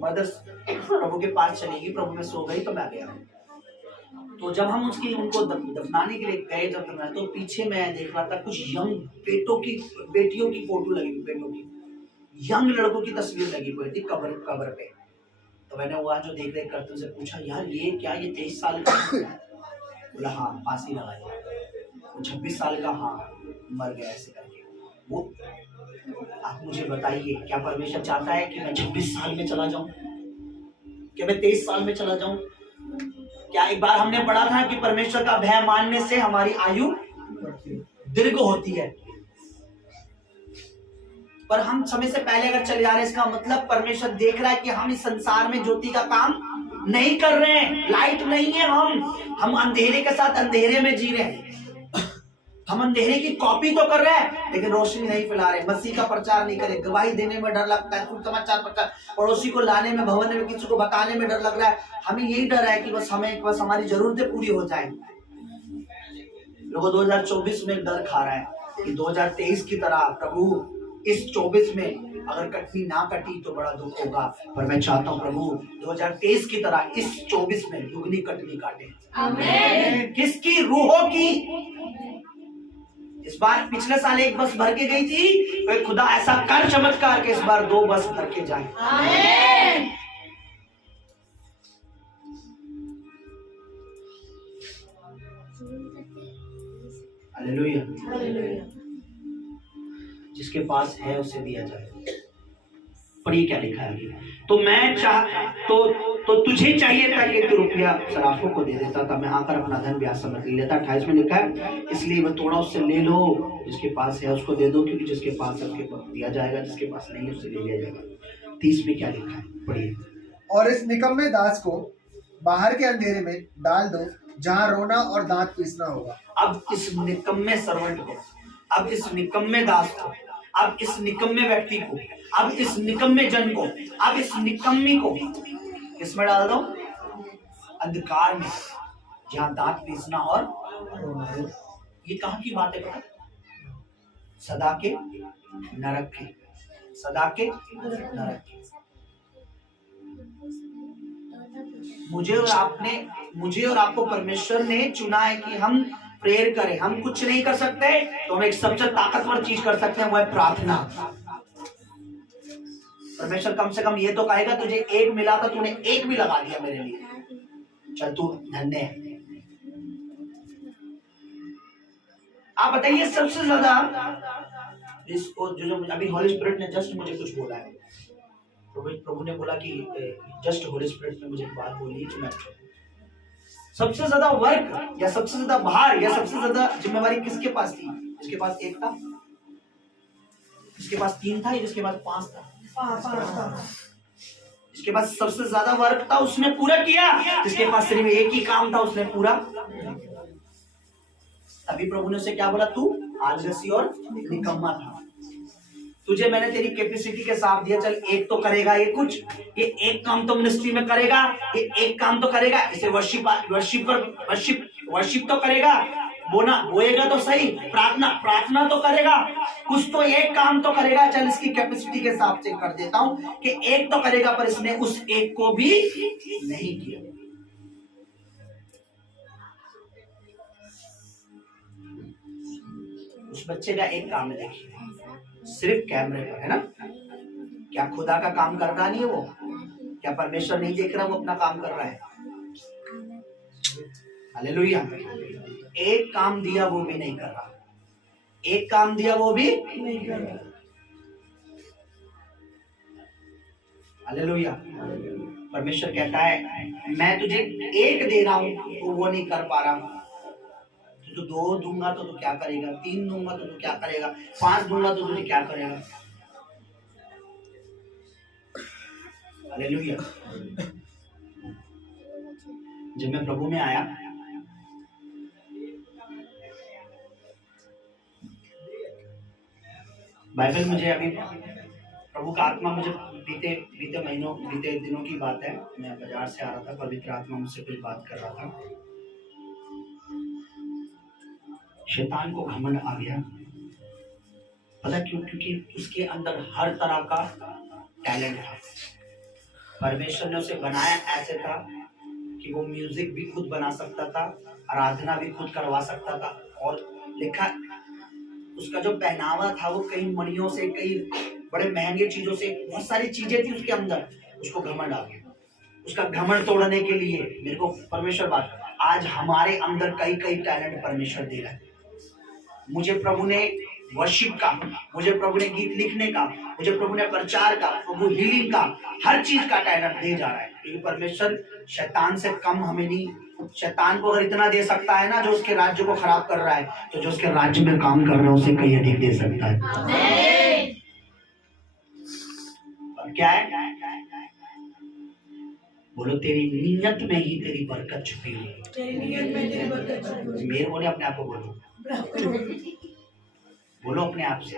मदर प्रभु के पास चलेगी, प्रभु में सो गई तो मैं गया। तो जब हम उनको दफनाने के लिए गए, जब तो पीछे मैं देख रहा था कुछ यंग बेटियों की फोटो लगी हुई, बेटों की यंग लड़कों की तस्वीर लगी हुई थी कब्र पे। तो मैंने वहाँ जो देख रेख करते उनसे पूछा, यार ये क्या, ये 23 साल का? बोला हाँ फांसी लगाई। 26 साल का, हाँ मर गया ऐसे करके। वो आप मुझे बताइए, क्या परमेश्वर चाहता है कि मैं 26 साल में चला जाऊं? क्या मैं 23 साल में चला जाऊं? क्या एक बार हमने पढ़ा था कि परमेश्वर का भय मानने से हमारी आयु दीर्घ होती है, पर हम समय से पहले अगर चले जा रहे हैं, इसका मतलब परमेश्वर देख रहा है कि हम इस संसार में ज्योति का काम नहीं कर रहे हैं, लाइट नहीं है, हम अंधेरे के साथ अंधेरे में जी रहे हैं। हम अंधेरे की कॉपी तो कर रहे हैं लेकिन रोशनी नहीं फैला रहे, मसीह का प्रचार नहीं करे, गवाही देने में डर लगता है, समाचार प्रचार, पड़ोसी को लाने में, भवन में किसी को बताने में डर लग रहा है। हमें यही डर है कि बस हमारी जरूरतें पूरी हो जाए। लोगों 2024 में डर खा रहा है कि 2023 की तरह प्रभु इस 24 में अगर कटनी ना कटी तो बड़ा दुख होगा, पर मैं चाहता हूँ प्रभु 2023 की तरह इस 24 में दुगनी कटनी काटे। आमीन। किसकी? रूहों की। इस बार पिछले साल 1 बस भर के गई थी, तो खुदा ऐसा कर चमत्कार के इस बार 2 बस भर के जाए। आमीन। हालेलुया। जिसके पास है उसे दिया जाए। पर ये क्या लिखा है? तो मैं तो तुझे चाहिए था कि तू रुपया सराफों को दे देता था, मैं आकर अपना धन ब्याज समेत ले लेता। 28 में लिखा है, इसलिए मैं थोड़ा उससे ले लो, जिसके पास है उसको दे दो, क्योंकि जिसके पास है उसके पास दिया जाएगा, जिसके पास नहीं है उससे ले लिया जाएगा। 30 में क्या लिखा है? पढ़िए। और इस निकम्मे दास को बाहर के अंधेरे में डाल दो, जहाँ रोना और दांत पीसना होगा। अब इस निकम्मे सर्वेंट को, अब इस निकम्मे दास को, अब इस निकम्मे व्यक्ति को, अब इस निकम्मे जन को, अब इस निकम्मी को किसमें डाल दो? अंधकार में, जहाँ दांत पीसना और ये कहाँ की बात है पता? सदा के नरक की, सदा के नरक की। मुझे और आपको परमेश्वर ने चुना है कि हम प्रेयर करें। हम कुछ नहीं कर सकते तो हम एक सबसे ताकतवर चीज कर सकते हैं, वो है प्रार्थना। परमेश्वर कम से कम ये तो कहेगा तुझे एक मिला था, तूने एक भी लगा दिया मेरे लिए, चल तू धन्य है। आप बताइए सबसे ज्यादा इसको जो अभी हॉली स्पिरिट ने जस्ट मुझे कुछ बोला है, प्रभु ने बोला कि जस्ट हॉली स्पिरिट ने मुझे एक बात बोली कि मैं सबसे ज्यादा वर्क या सबसे ज्यादा भार या सबसे ज्यादा जिम्मेवारी किसके पास थी? जिसके पास एक था, जिसके पास 3 था या जिसके पास 5 था? जिसके पास सबसे ज्यादा वर्क था उसने पूरा किया, जिसके पास सिर्फ एक ही काम था उसने पूरा। तभी प्रभु ने उसे क्या बोला? तू आलसी और निकम्मा था, तुझे मैंने तेरी कैपेसिटी के साथ दिया, चल एक तो करेगा ये कुछ, ये एक काम तो मिनिस्ट्री में करेगा, ये एक काम तो करेगा, इसे वर्शिप तो करेगा, बोएगा तो सही, प्रार्थना तो करेगा, कुछ तो एक काम तो करेगा, चल इसकी कैपेसिटी के हिसाब से कर देता हूं कि एक तो करेगा, पर इसने उस एक को भी नहीं किया। उस बच्चे का एक काम है, देखिए सिर्फ कैमरे पर है ना, क्या खुदा का काम कर रहा नहीं है वो? क्या परमेश्वर नहीं देख रहा वो अपना काम कर रहा है? हालेलुया। एक काम दिया वो भी नहीं कर रहा, एक काम दिया वो भी नहीं कर रहा। हालेलुया। परमेश्वर कहता है मैं तुझे एक दे रहा हूं तो वो नहीं कर पा रहा, तो 2 दूंगा तो तू क्या करेगा, 3 दूंगा तो तू क्या करेगा, 5 दूंगा तो तुझे क्या करेगा? हालेलुया। जब मैं प्रभु में आया, बाइबल मुझे अभी प्रभु का आत्मा मुझे बीते दिनों की बात है, मैं बाजार से आ रहा था, पवित्र आत्मा मुझसे कुछ बात कर रहा था। शैतान को घमंड आ गया, पता क्यों? क्योंकि उसके अंदर हर तरह का टैलेंट था। परमेश्वर ने उसे बनाया ऐसे था कि वो म्यूजिक भी खुद बना सकता था, आराधना भी खुद करवा सकता था, और लिखा उसका जो पहनावा था वो कई मणियों से, कई बड़े महंगे चीजों से, बहुत सारी चीजें थी उसके अंदर। उसको घमंड आ गया। उसका घमंड तोड़ने के लिए मेरे को परमेश्वर बात, आज हमारे अंदर कई टैलेंट परमेश्वर दे रहा है। मुझे प्रभु ने वर्शिप का, मुझे प्रभु ने गीत लिखने का, मुझे प्रभु ने प्रचार का, प्रभु हीलिंग का, हर चीज का टैलेंट दे जा रहा है। क्योंकि परमेश्वर शैतान से कम हमें नहीं, शैतान को अगर इतना दे सकता है ना जो उसके राज्य को खराब कर रहा है, तो जो उसके राज्य में काम कर रहा है उसे कहीं अधिक दे सकता है। और क्या है? बोलो तेरी नीयत में ही तेरी बरकत छुपी हुई है। तेरी नीयत में तेरी बरकत छुपी हुई है। मेरे बोले अपने आप को बोलो, बोलो अपने आप से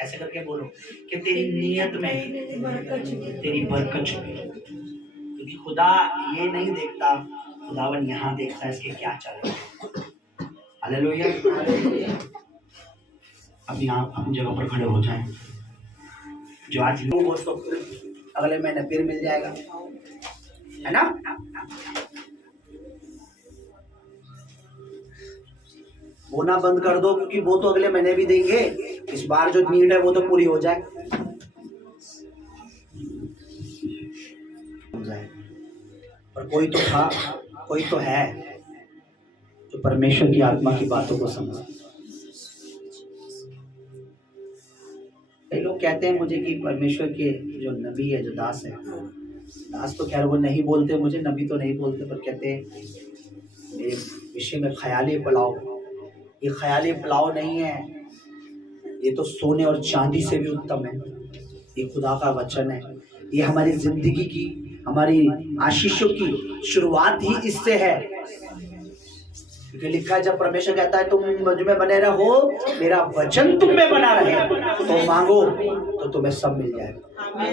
ऐसे करके बोलो कि तेरी नीयत में तेरी बरकत छुपी है। क्योंकि खुदा ये नहीं देखता, खुदावन यहाँ देखता है इसके क्या चल रहा है। हालेलुया। अब यहाँ अपनी जगह पर खड़े हो जाएं। जो आज लोग तो अगले महीने फिर मिल जाएगा, है ना? बोना बंद कर दो, क्योंकि वो तो अगले महीने भी देंगे। इस बार जो नीड है वो तो पूरी हो जाए। पर कोई तो था, कोई तो है जो परमेश्वर की आत्मा की बातों को समझ। कई लोग कहते हैं मुझे कि परमेश्वर के जो नबी है, जो दास है, दास तो खैर वो नहीं बोलते मुझे, नबी तो नहीं बोलते, पर कहते हैं मेरे विषय में ख्याली पुलाव। ये ख्याली पुलाव नहीं है, ये तो सोने और चांदी से भी उत्तम है। ये खुदा का वचन है। ये हमारी जिंदगी की, हमारी आशीषों की शुरुआत ही इससे है। क्योंकि लिखा है, जब परमेश्वर कहता है तुम मुझ में बने रहो, मेरा वचन तुम में बना रहे, तो मांगो तो तुम्हें सब मिल जाएगा।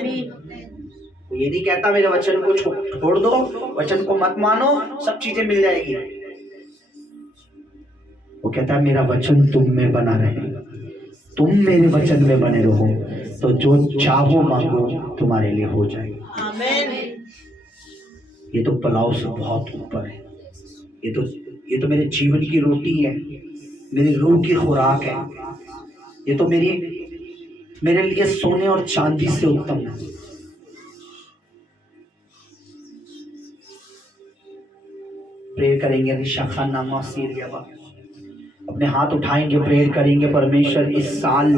ये नहीं कहता मेरे वचन को छोड़ दो, वचन को मत मानो, सब चीजें मिल जाएगी। वो कहता है मेरा वचन तुम में बना रहे, तुम मेरे वचन में बने रहो, तो जो चाहो मांगो तुम्हारे लिए हो जाएगा। आमीन। ये तो पुलाव से बहुत ऊपर है। ये तो मेरे जीवन की रोटी है, मेरी रूह की खुराक है। ये तो मेरे लिए सोने और चांदी से उत्तम है। प्रेयर करेंगे निशाखा नामा सीरिया, अपने हाथ उठाएंगे, प्रेयर करेंगे। परमेश्वर इस साल,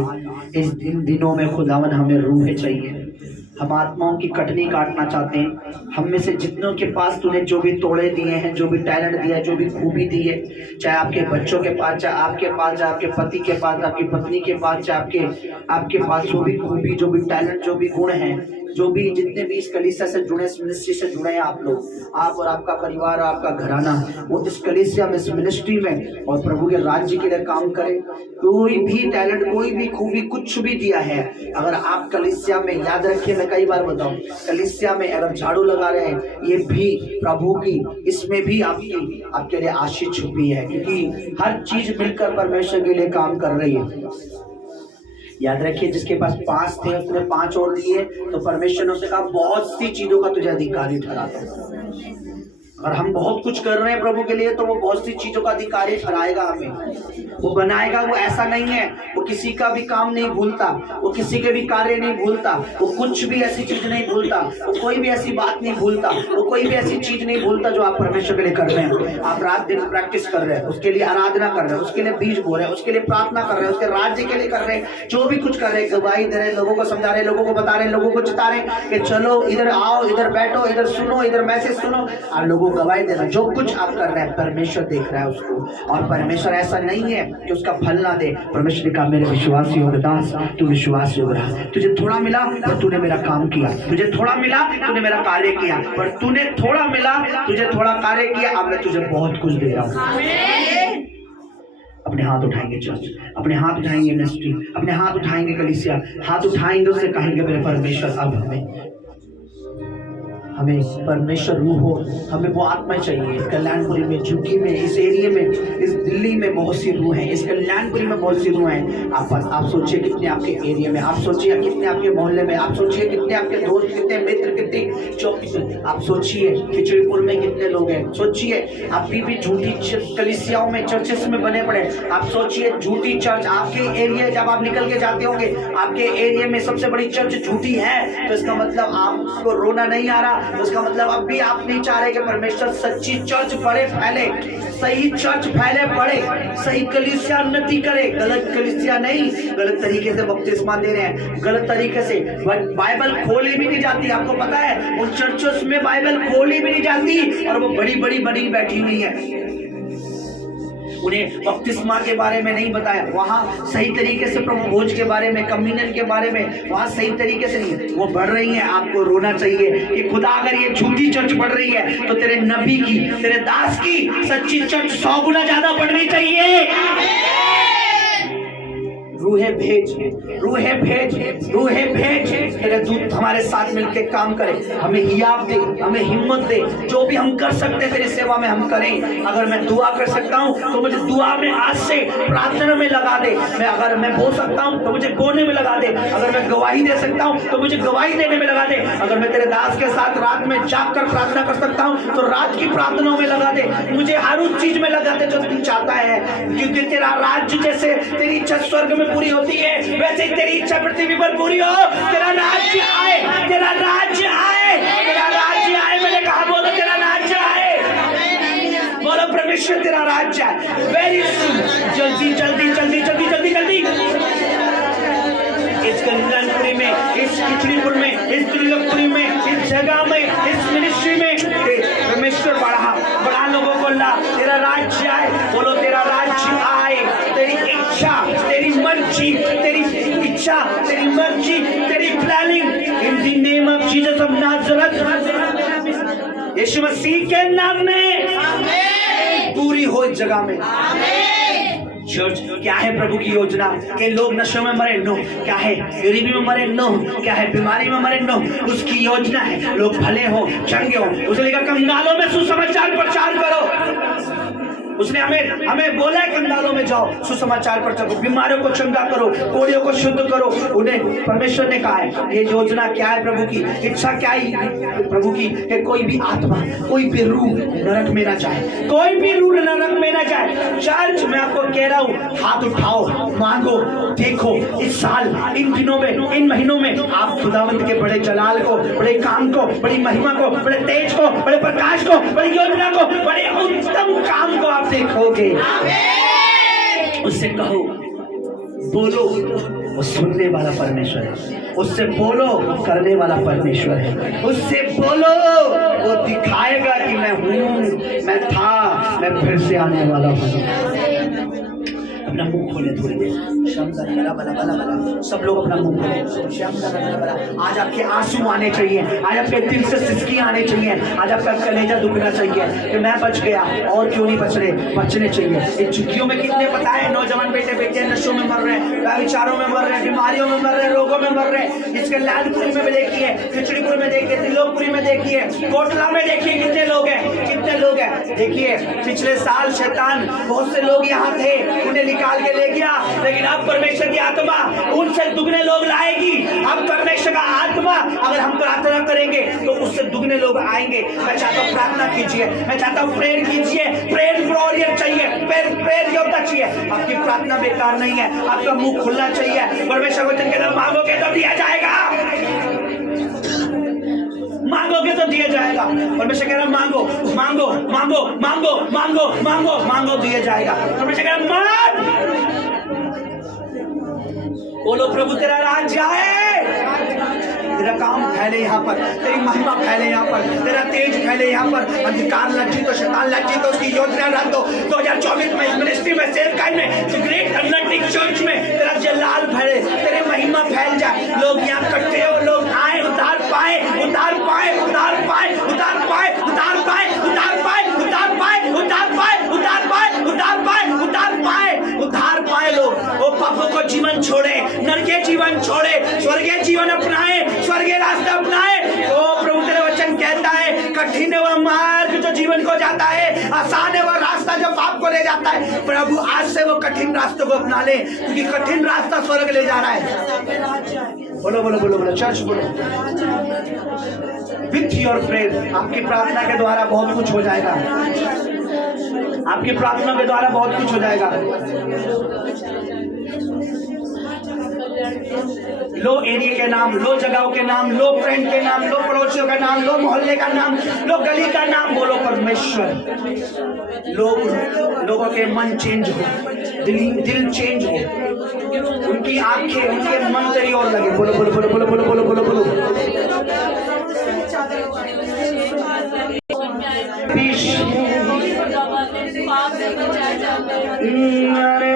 इस दिनों में खुदावन हमें रूह चाहिए। हम आत्माओं की कटनी काटना चाहते हैं। हम में से जितनों के पास तूने जो भी तोड़े दिए हैं, जो भी टैलेंट दिया है, जो भी खूबी दी है, चाहे आपके बच्चों के पास, चाहे आपके पास, चाहे आपके पति के पास, आपकी पत्नी के पास, चाहे आपके पास जो भी खूबी, जो भी टैलेंट, जो भी गुण हैं, जो भी जितने भी इस कलीसिया से जुड़े, इस मिनिस्ट्री से जुड़े हैं आप लोग, आप और आपका परिवार और आपका घराना, वो इस कलीसिया में, इस मिनिस्ट्री में और प्रभु के राज्य के लिए काम करें। कोई भी टैलेंट, कोई भी खूबी, कुछ भी दिया है, अगर आप कलीसिया में, याद रखिए मैं कई बार बताऊं, कलीसिया में अगर झाड़ू लगा रहे हैं, ये भी प्रभु की, इसमें भी आपके लिए आशीष छुपी है, क्योंकि हर चीज मिलकर परमेश्वर के लिए काम कर रही है। याद रखिए, जिसके पास 5 थे उसने 5 और दिए, तो परमेश्वर ने उससे कहा बहुत सी चीजों का तुझे अधिकारी ठहराता है। अगर हम बहुत कुछ कर रहे हैं प्रभु के लिए, तो वो बहुत सी चीजों का अधिकारी ठहराएगा हमें, वो बनाएगा। वो ऐसा नहीं है, वो किसी का भी काम नहीं भूलता, वो किसी के भी कार्य नहीं भूलता, वो कुछ भी ऐसी चीज नहीं भूलता, वो कोई भी ऐसी बात नहीं भूलता, वो कोई भी ऐसी चीज नहीं भूलता जो आप परमेश्वर के लिए कर रहे हैं। आप रात दिन प्रैक्टिस कर रहे हैं, उसके लिए आराधना कर रहे हैं, उसके लिए बीज बो रहे हैं, उसके लिए प्रार्थना कर रहे हैं, उसके राज्य के लिए कर रहे हैं, जो भी कुछ कर रहे हैं, गवाही दे रहे हैं, लोगों को समझा रहे हैं, लोगों को बता रहे हैं, लोगों को चिता रहे हैं कि चलो इधर आओ, इधर बैठो, इधर सुनो, इधर मैसेज सुनो, और लोगों को गवाही देना। जो कुछ आप कर रहे हैं परमेश्वर देख रहा है उसको, और परमेश्वर ऐसा नहीं है कि उसका फल ना दे। परमेश्वर ने कहा मेरे विश्वासी हो दास, तू विश्वास हो रहा, तुझे थोड़ा मिला पर तूने मेरा काम किया, तुझे थोड़ा मिला तूने मेरा कार्य किया, पर तूने थोड़ा मिला, तुझे थोड़ा कार्य किया, अब मैं तुझे बहुत कुछ दे रहा हूँ। अपने हाथ उठाएंगे चर्च, अपने हाथ उठाएंगे मिनिस्ट्री, अपने हाथ उठाएंगे कलीसिया, हाथ उठाएंगे, उससे कहेंगे मेरे परमेश्वर अब हमें परमेश्वर रूह हो, हमें वो आत्मा चाहिए। इस कल्याणपुरी में, झुग्गी में, इस एरिया में, इस दिल्ली में बहुत सी रूह हैं, इस कल्याणपुरी में बहुत सी रूह हैं। आप सोचिए कितने आपके एरिया में, आप सोचिए कितने आपके मोहल्ले में, आप सोचिए कितने आपके दोस्त, कितने मित्र, कितने चौकी, आप सोचिए खिचड़ीपुर में कितने लोग हैं। सोचिए आप भी झूठी कलीसियाओं में, चर्चेस में बने पड़े। आप सोचिए झूठी चर्च आपके एरिया, जब आप निकल के जाते होंगे आपके एरिया में सबसे बड़ी चर्च झूठी है, तो इसका मतलब आपको रोना नहीं आ रहा, तो इसका मतलब अब भी आप नहीं चाह रहे कि परमेश्वर सच्ची चर्च बढ़े, फैले, सही चर्च फैले, बढ़े, सही कलीसिया उन्नति करे। गलत कलीसिया नहीं, गलत तरीके से बपतिस्मा दे रहे हैं, गलत तरीके से बाइबल खोली भी नहीं जाती। आपको पता है उन चर्चों में बाइबल खोली भी नहीं जाती, और वो बड़ी बड़ी बड़ी बैठी हुई है। उन्हें बपतिस्मा के बारे में नहीं बताया, वहां सही तरीके से प्रभु भोज के बारे में, कम्युनियन के बारे में वहां सही तरीके से नहीं, वो बढ़ रही है। आपको रोना चाहिए कि खुदा अगर ये झूठी चर्च बढ़ रही है, तो तेरे नबी की, तेरे दास की सच्ची चर्च 100 गुना ज्यादा बढ़नी चाहिए। रूहे भेज, रूहे भेज, रूहे भेज, तेरे दूत हमारे साथ मिलकर काम करें, हमें हियाव दे, हमें हिम्मत दे, जो भी हम कर सकते हैं तेरी सेवा में हम करें। अगर मैं दुआ कर सकता हूँ तो मुझे दुआ में आज से प्रार्थना में लगा दे, अगर मैं बोल सकता हूँ तो मुझे बोलने में लगा दे, अगर मैं गवाही दे सकता हूँ तो मुझे गवाही देने में लगा दे, अगर मैं तेरे दास के साथ रात में जाग कर प्रार्थना कर सकता हूँ तो रात की प्रार्थनाओं में लगा दे, मुझे हर उस चीज में लगा दे जो तू चाहता है, क्योंकि तेरा राज्य जैसे तेरी इच्छा स्वर्ग में पूरी होती है, वैसे ही तेरी इच्छा पृथ्वी पर पूरी हो। तेरा राज्य आए, तेरा राज्य आए, तेरा राज्य आए। मैंने कहा बोलो तेरा राज्य आए, बोलो परमेश्वर तेरा राज्य आए। वेरी सुन, जल्दी जल्दी जल्दी जल्दी जल्दी जल्दी इस कल्याणपुरी में, इस खिचड़ीपुर में, इस त्रिलोकपुरी में, इस जगह में, इस मिनिस्ट्री में परमेश्वर बढ़ा लोगों को ला। तेरा राज्य आए, बोलो तेरा राज्य आए। तेरी इच्छा, तेरी मर्जी, तेरी इच्छा, तेरी मर्जी, तेरी planning in the name of Jesus of Nazareth, यीशु मसीह के नाम में पूरी हो इस जगह में। चर्च क्या है प्रभु की योजना? कि लोग नशों में मरे? नो। क्या है गरीबी में मरे? नो। क्या है बीमारी में मरे? नो। उसकी योजना है लोग भले हो, चंगे हो। उसने लिखा कंगालों में सुसमाचार प्रचार करो। उसने हमें बोला है कंधारों में जाओ, सुसमाचार पर चलो, बीमारियों को चंगा करो, कोढ़ियों को शुद्ध करो। उन्हें परमेश्वर ने कहा है ये योजना क्या है, प्रभु की इच्छा क्या है प्रभु की, कि कोई भी आत्मा, कोई भी रूह नरक में ना जाए, कोई भी रूह नरक में ना जाए। चर्च मैं आपको कह रहा हूँ, हाथ उठाओ, मांगो, देखो इस साल, इन दिनों में, इन महीनों में आप खुदावंत के बड़े जलाल को, बड़े काम को, बड़ी महिमा को, बड़े तेज को, बड़े प्रकाश को, बड़ी योजना को, बड़े उत्तम काम को आप देखोगे। उससे कहो, बोलो, वो सुनने वाला परमेश्वर है। उससे बोलो, करने वाला परमेश्वर है। उससे बोलो, वो दिखाएगा कि मैं हूँ, मैं था, मैं फिर से आने वाला हूँ। अपना मुंह खोले थोड़ी देर, बला बला बला बला, सब लोग अपना मुंह खोले। बला बला। आज आपके आंसू आने चाहिए, आज आपके दिल से सिसकी आने चाहिए, आज आपका कलेजा दुखना चाहिए कि मैं बच गया, और क्यों नहीं बच रहे, बचने चाहिए। इन झुग्गियों में कितने पता है नौजवान बेटे बेटे नशों में मर रहे हैं, विचारों में मर रहे हैं, बीमारियों में मर रहे हैं, रोगों में मर रहे हैं। इसके लालपुरी में देखिए, खिचड़ीपुर में देखिए, त्रिलोकपुरी में देखिए, कोटला में देखिए, कितने लोग हैं, कितने लोग हैं। देखिए पिछले साल शैतान बहुत से लोग यहाँ थे, उन्हें निकाल के ले गया, लेकिन अब परमेश्वर की आत्मा उनसे दुगने लोग लाएगी। अब परमेश्वर का आत्मा, अगर हम प्रार्थना करेंगे तो उससे दुगने लोग आएंगे। मैं चाहता हूँ प्रार्थना कीजिए, मैं चाहता हूँ प्रेयर कीजिए, प्रेयर वॉरियर चाहिए, प्रेयर योद्धा चाहिए। आपकी प्रार्थना बेकार नहीं है, आपका मुंह खुलना चाहिए। परमेश्वर को जिनके तरफ मांगोगे तो दिया जाएगा, मांगोगे तो दिया जाएगा। परमेश्वर कह रहा मांगो मांगो मांगो मांगो मांगो मांगो मांगो, दिया जाएगा। परमेश्वर कह रहा मांग, बोलो प्रभु तेरा राज्य आए, तेरा काम फैले यहाँ पर, तेरी महिमा फैले यहाँ पर, तेरा तेज फैले यहाँ पर। अंधकार लज्जित, शैतान लज्जित, उसकी योजना रद्द हो। 2024 में इस मिनिस्ट्री में, सेवकाई में, ग्रेट अनलिटिक चर्च में तेरा जलाल फैले, तेरे महिमा फैल जाए। लोग यहाँ इकट्ठे हो, लोग आए, उद्धार पाए, उद्धार पाए, उद्धार पाए, उद्धार पाए, उद्धार पाए, उद्धार पाए, उद्धार पाए, उद्धार पाए, उद्धार पाए, उद्धार पाए, उद्धार पाए, उद्धार पाए। लोग वो पापों को जीवन छोड़े, नरके जीवन छोड़े, स्वर्गीय जीवन अपनाए, स्वर्गीय रास्ता अपनाए। ओ प्रभु तेरा वचन कहता है, कठिन है वह मार्ग जो जीवन को जाता है, आसान है वह रास्ता जो पाप को ले जाता है। प्रभु आज से वो कठिन रास्तों को अपना ले, क्योंकि कठिन रास्ता स्वर्ग ले जा रहा है। बोलो बोलो बोलो बोलो, चर्च बोलो। विथ योर प्रेयर, आपकी प्रार्थना के द्वारा बहुत कुछ हो जाएगा, आपकी प्रार्थना के द्वारा बहुत कुछ हो जाएगा। लो एरिया के नाम, लो जगहों के नाम, लो फ्रेंड के नाम, लो पड़ोसियों का नाम, लो मोहल्ले का नाम, लो गली का नाम, बोलो परमेश्वर। लोगों के मन चेंज हो, दिल चेंज हो, उनकी आंखें, उनके मन तेरी ओर लगे। बोलो बोलो बोलो बोलो बोलो बोलो बोलो बोलो।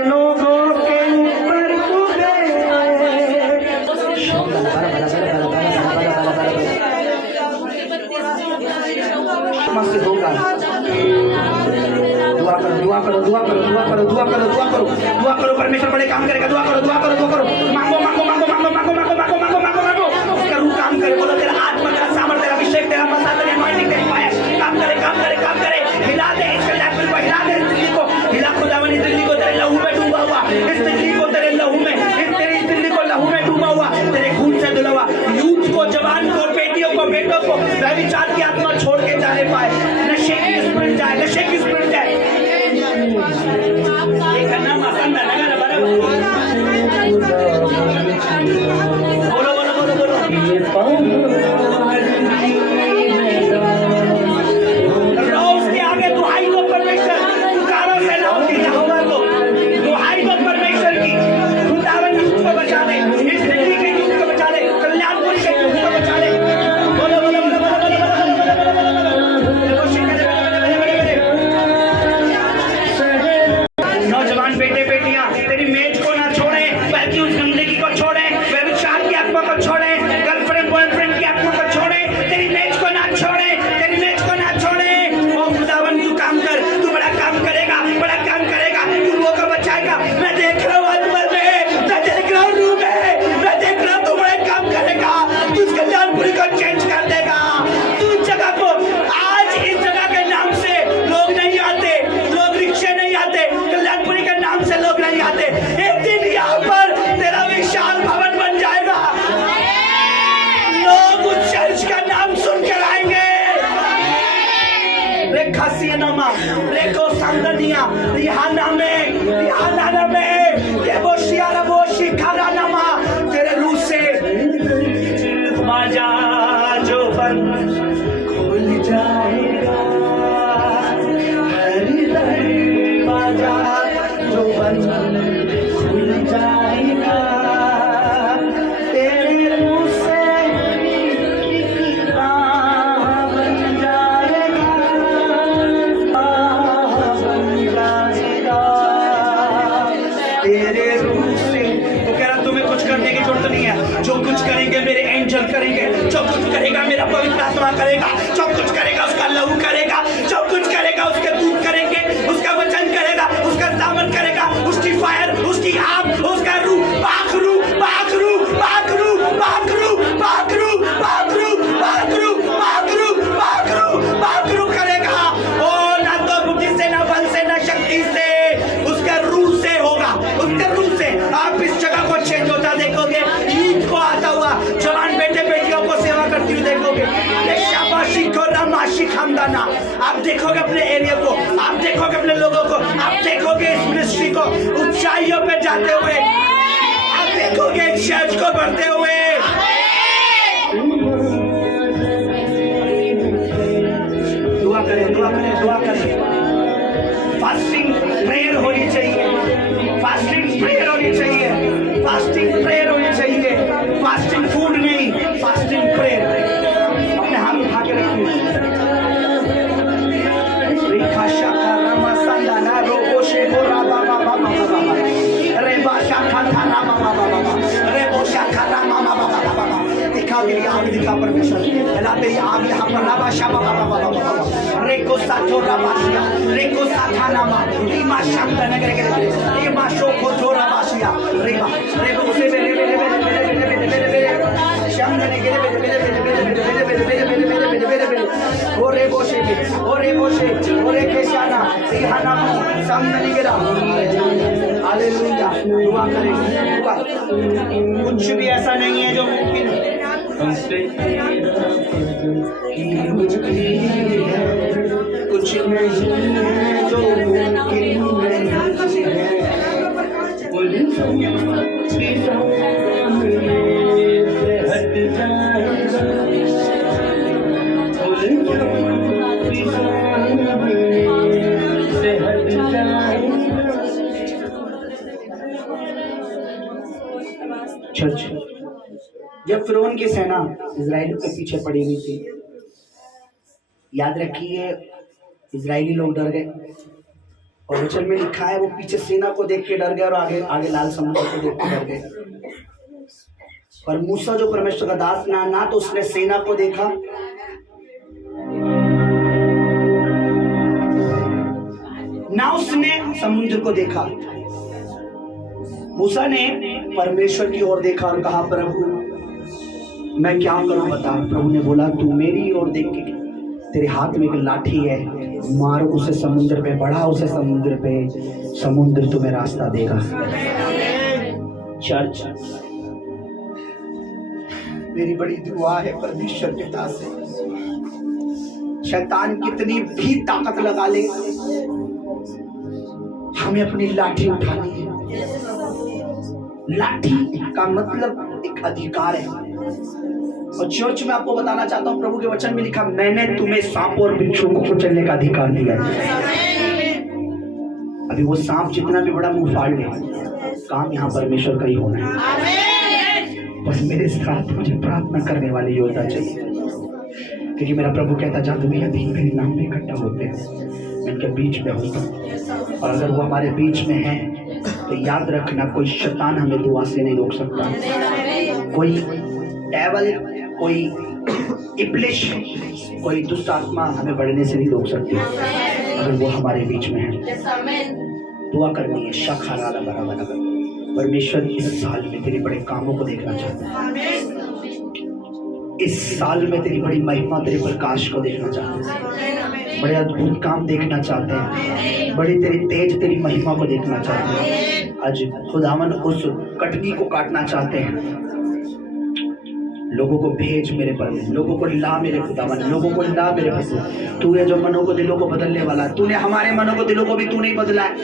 लोगों के ऊपर मस्त होगा। दुआ करो दुआ करो दुआ करो दुआ करो दुआ करो दुआ करो दुआ करो, परमेश्वर बड़े काम करेगा। दुआ करो दुआ करो दुआ करो, मांगो मांगो मांगो मांगो मांगो मांगो मांगो मांगो मांगो मांगो, उसका रूह काम करे। बोलो तेरा आत्मा, तेरा सामर्थ्य, तेरा अभिषेक, तेरा मसा, तेरी अनॉइंटिंग, तेरी फायर काम करे, काम करे, काम करे। हिला दे इसके लैपटॉप को, हिला दे इस दिल्ली को, हिला खुदावन इस दिल्ली को, तेरे लहू में डूबा हुआ, इस दिल्ली को तेरे लहू में, तेरी दिल्ली को लहू में डूबा हुआ, तेरे खून से धुला हुआ। यूथ को, जवान को, बेटियों को, बेटों को व्यभिचार की आत्मा छोड़ के जाने पाए, नशे की स्पिरिट जाए, नशे की स्पिरिट जाए। बोलो बोलो बोलो बोलो। खासियनमा रेको संदनिया रिहाना में ये बोशियारा बोशी खरानमा तेरे रूह से बाजा जो बंद खुल जाएगा बाजा जो बंद खुल जाएगा तेरे रूह से एक राह बन जाएगा तेरे रूह से। तो कह रहा तुम्हें कुछ करने की जरूरत नहीं है, जो कुछ करेंगे मेरे एंजल करेंगे, जो कुछ करेगा मेरा पवित्र आत्मा करेगा, जो कुछ करेगा उसका लहू करेगा, जो कुछ करेगा उसके दूत करेंगे, उसका वचन करेगा, उसका दामन करेगा, उसकी फायर, उसकी आग, उसका रूह बाखरू बाखरू बाखरू बाखरू बाखरू बाखरू बाखरू बाखरू बाखरू बाखरू करेगा। ओ ना तो बुद्धि से, ना बल से, ना शक्ति से, उसका रूह से होगा, उसके रूह से। आप इस जगह को चेंज होता देखोगे, यूथ को आता हुआ, जवान बेटे बेटियों को सेवा करती हुई देखोगे, शाबाशी को रामाशी खानदाना। आप देखोगे अपने एरिया को, आप देखोगे अपने लोगों को, आप देखोगे इस मिनिस्ट्री को ऊंचाइयों पे जाते हुए, आप देखोगे चर्च को बढ़ते हुए। दुआ करें, दुआ करें, दुआ करें। फास्टिंग प्रेयर होनी चाहिए, फास्टिंग प्रेयर होनी चाहिए, फास्टिंग प्रेयर होनी चाहिए, फास्टिंग फूड नहीं, फास्टिंग प्रेयर। अपने हाथ उठा के रखिए। रेखा शाखा रामा संदा ना रोको शेखो रामा बाबा बाबा रेबा शाखा था रामा बाबा बाबा रेबो शाखा रामा बाबा बाबा। दिखा तेरी आग, दिखा परमेश्वर, अल्लाह तेरी आग यहाँ पर रामा शाबा बाबा बाबा बाबा रेको साथो रामाशिया रेको साथा नामा रीमा शांता नगर के रीमा शोको थो रामाशिया रेबा रेबो उसे मेरे शांता नगर ओरे बोशे ओरे केशाना रिहाना सामने गिरा। हालेलुया। दुआ करें, दुआ। कुछ भी ऐसा नहीं है जो मुमकिन है। कुछ नहीं है जो मुमकिन चर्च। जब फिरौन की सेना इजराइल के पीछे पड़ी हुई थी, याद रखिए इजराइली लोग डर गए, और वचन में लिखा है वो पीछे सेना को देख के डर गए और आगे आगे लाल समुद्र को देख के डर गए। पर मूसा जो परमेश्वर का दास ना तो उसने सेना को देखा, ना उसने समुद्र को देखा। मूसा ने परमेश्वर की ओर देखा और कहा प्रभु मैं क्या करूं बता। प्रभु ने बोला तू मेरी ओर देख के, तेरे हाथ में एक लाठी है, मार उसे समुद्र पे, बढ़ा उसे समुद्र पे, समुद्र तुम्हें रास्ता देगा। चर्च, मेरी बड़ी दुआ है परमेश्वर पिता से, शैतान कितनी भी ताकत लगा ले, हमें अपनी लाठी उठानी है। लाठी का मतलब एक अधिकार है, और चर्च में आपको बताना चाहता हूं प्रभु के वचन में लिखा मैंने तुम्हें सांपों और बिच्छू को कुचलने का अधिकार दिया है। अभी वो सांप जितना भी बड़ा मुंह फाड़ ले, काम यहाँ परमेश्वर का ही होना है। बस मेरे साथ मुझे प्रार्थना करने वाले योद्धा चाहिए, क्योंकि मेरा प्रभु कहता जहाँ तुम्हें अधीन मेरे नाम में इकट्ठा होते हैं मैं इनके बीच में होता हूँ। और अगर वो हमारे बीच में है तो याद रखना कोई शैतान हमें दुआ से नहीं रोक सकता, कोई डेविल, कोई इब्लिश, कोई दुष्ट आत्मा हमें बढ़ने से नहीं रोक सकती अगर वो हमारे बीच में है। दुआ करनी है। शाखा बराबर परमेश्वर इस साल में तेरे बड़े कामों को देखना चाहता है, इस साल में तेरी बड़ी महिमा, तेरे प्रकाश को देखना चाहते हैं, बड़े अद्भुत काम देखना चाहते हैं, बड़ी तेरी तेज, तेरी महिमा को देखना चाहते हैं। आज खुदावन उस कटनी को काटना चाहते हैं, लोगों को भेज मेरे पर, लोगों को ला मेरे खुदावन, लोगों को ला मेरे प्रभु। तू है जो मनों को दिलों को बदलने वाला। तूने हमारे मनों को दिलों को भी तू नहीं बदला है।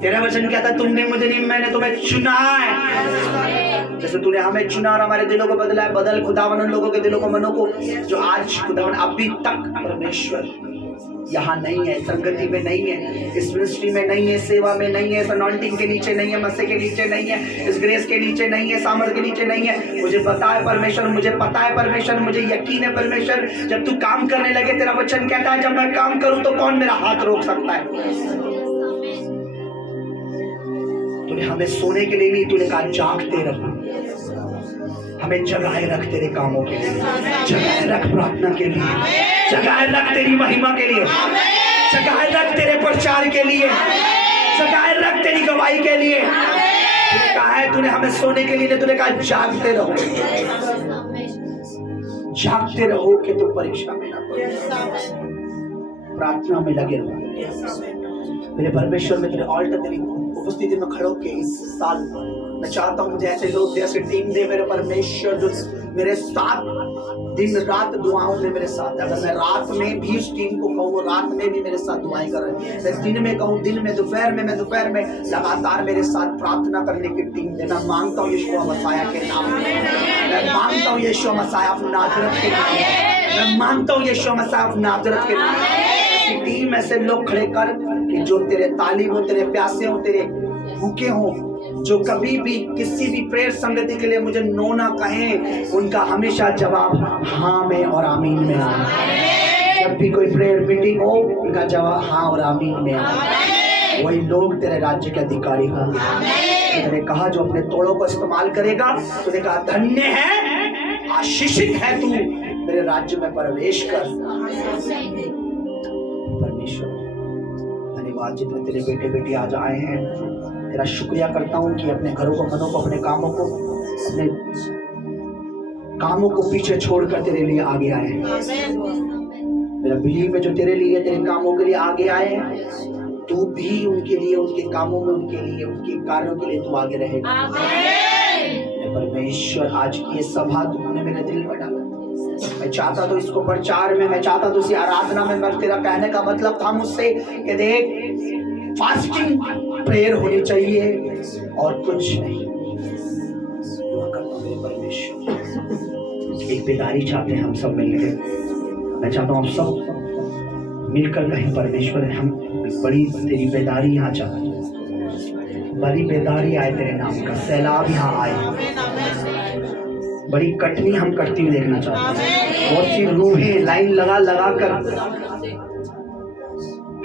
तेरा वचन कहता है तुमने मुझे नहीं, मैंने तुम्हें चुना है। जैसे तूने हमें चुना और हमारे दिलों को बदला है, बदल खुदावन उन लोगों के दिलों को, मनों को जो आज खुदावन अभी तक परमेश्वर यहाँ नहीं है, संगति में नहीं है, इस मिनिस्ट्री में नहीं है, सेवा में नहीं है, इस अनॉइंटिंग के नीचे नहीं है, मस्से के नीचे नहीं है, इस ग्रेस के नीचे नहीं है, सामर्थ के नीचे नहीं है। मुझे पता है परमेश्वर, मुझे पता है परमेश्वर, मुझे यकीन है परमेश्वर, जब तू काम करने लगे, तेरा वचन कहता है जब मैं काम करूं तो कौन मेरा हाथ रोक सकता है। तूने हमें सोने के लिए नहीं, तूने कहा जागते रहो, हमें जगाए रख तेरे कामों के लिए, जगाए रख प्रार्थना के लिए, जगाए रख तेरी महिमा के लिए, जगाए रख तेरे प्रचार के लिए, जगाए रख तेरी गवाही के लिए। तूने कहा है, तूने हमें सोने के लिए, तूने कहा जागते रहो, जागते रहो कि तुम परीक्षा में ना पड़ो, प्रार्थना में लगे रहो। मेरे परमेश्वर में तेरे ऑल्टर, तेरी उपस्थिति में खड़ो के इस साल मैं चाहता हूँ मुझे ऐसे लोग दे, ऐसे टीम दे मेरे परमेश्वर, जो मेरे साथ दिन रात दुआओं में मेरे साथ। अगर मैं रात में भी उस टीम को कहूँ, रात में भी मेरे साथ दुआएं कर रहे हैं, मैं दिन में कहूँ, दिन में, दोपहर में, मैं दोपहर में लगातार मेरे साथ प्रार्थना करने की टीम दे। मैं मांगता हूँ यीशु मसीह के नाम में, मैं मांगता हूँ यीशु मसीह अपनी नाज़रत के नाम में, मैं मांगता हूँ यीशु मसीह अपनी नाज़रत के नाम में। टीम ऐसे लोग खड़े कर कि जो तेरे तालिब हो, तेरे प्यासे हो, तेरे भूखे हो, जो कभी भी किसी भी प्रेयर संगति के लिए मुझे नो ना कहें, उनका हमेशा जवाब हाँ में और आमीन में आए। जब भी कोई प्रेयर मीटिंग हो, उनका जवाब हाँ और आमीन में आए। वही लोग तेरे राज्य के अधिकारी होंगे। तूने कहा जो अपने तोड़ों को इस्तेमाल करेगा, तूने कहा धन्य है, आशीषित है तू, मेरे राज्य में प्रवेश कर। परमेश्वर धन्यवाद, जितने तेरे बेटे बेटी आज आए हैं, तेरा शुक्रिया करता हूँ कि अपने घरों को, मनों को, अपने कामों को, अपने कामों को पीछे छोड़कर तेरे लिए आगे आए हैं। मेरा बिलीव है जो तेरे लिए, तेरे कामों के लिए आगे आए हैं, तू भी उनके लिए, उनके कामों में, उनके लिए, उनके कार्यों के लिए तू आगे रहेगा। परमेश्वर आज की ये सभा तुमने मेरे दिल में डाला। मैं चाहता तो इसको प्रचार में, मैं चाहता तो इसी आराधना में, मैं तेरा कहने का मतलब था मुझसे कि देख फास्टिंग प्रेयर होनी चाहिए और कुछ नहीं। दुआ करता हूं मेरे परमेश्वर, एक बेदारी चाहते हैं हम सब मिलकर। मैं चाहता हूं हम सब मिलकर कहीं परमेश्वर, हम बड़ी तेरी बेदारी यहाँ चाहते हैं, बड़ी बेदारी आए तेरे नाम का, सैलाब यहाँ आए, बड़ी कटनी हम करती हुई देखना चाहते हैं। बहुत सी रूहें लाइन लगा लगा कर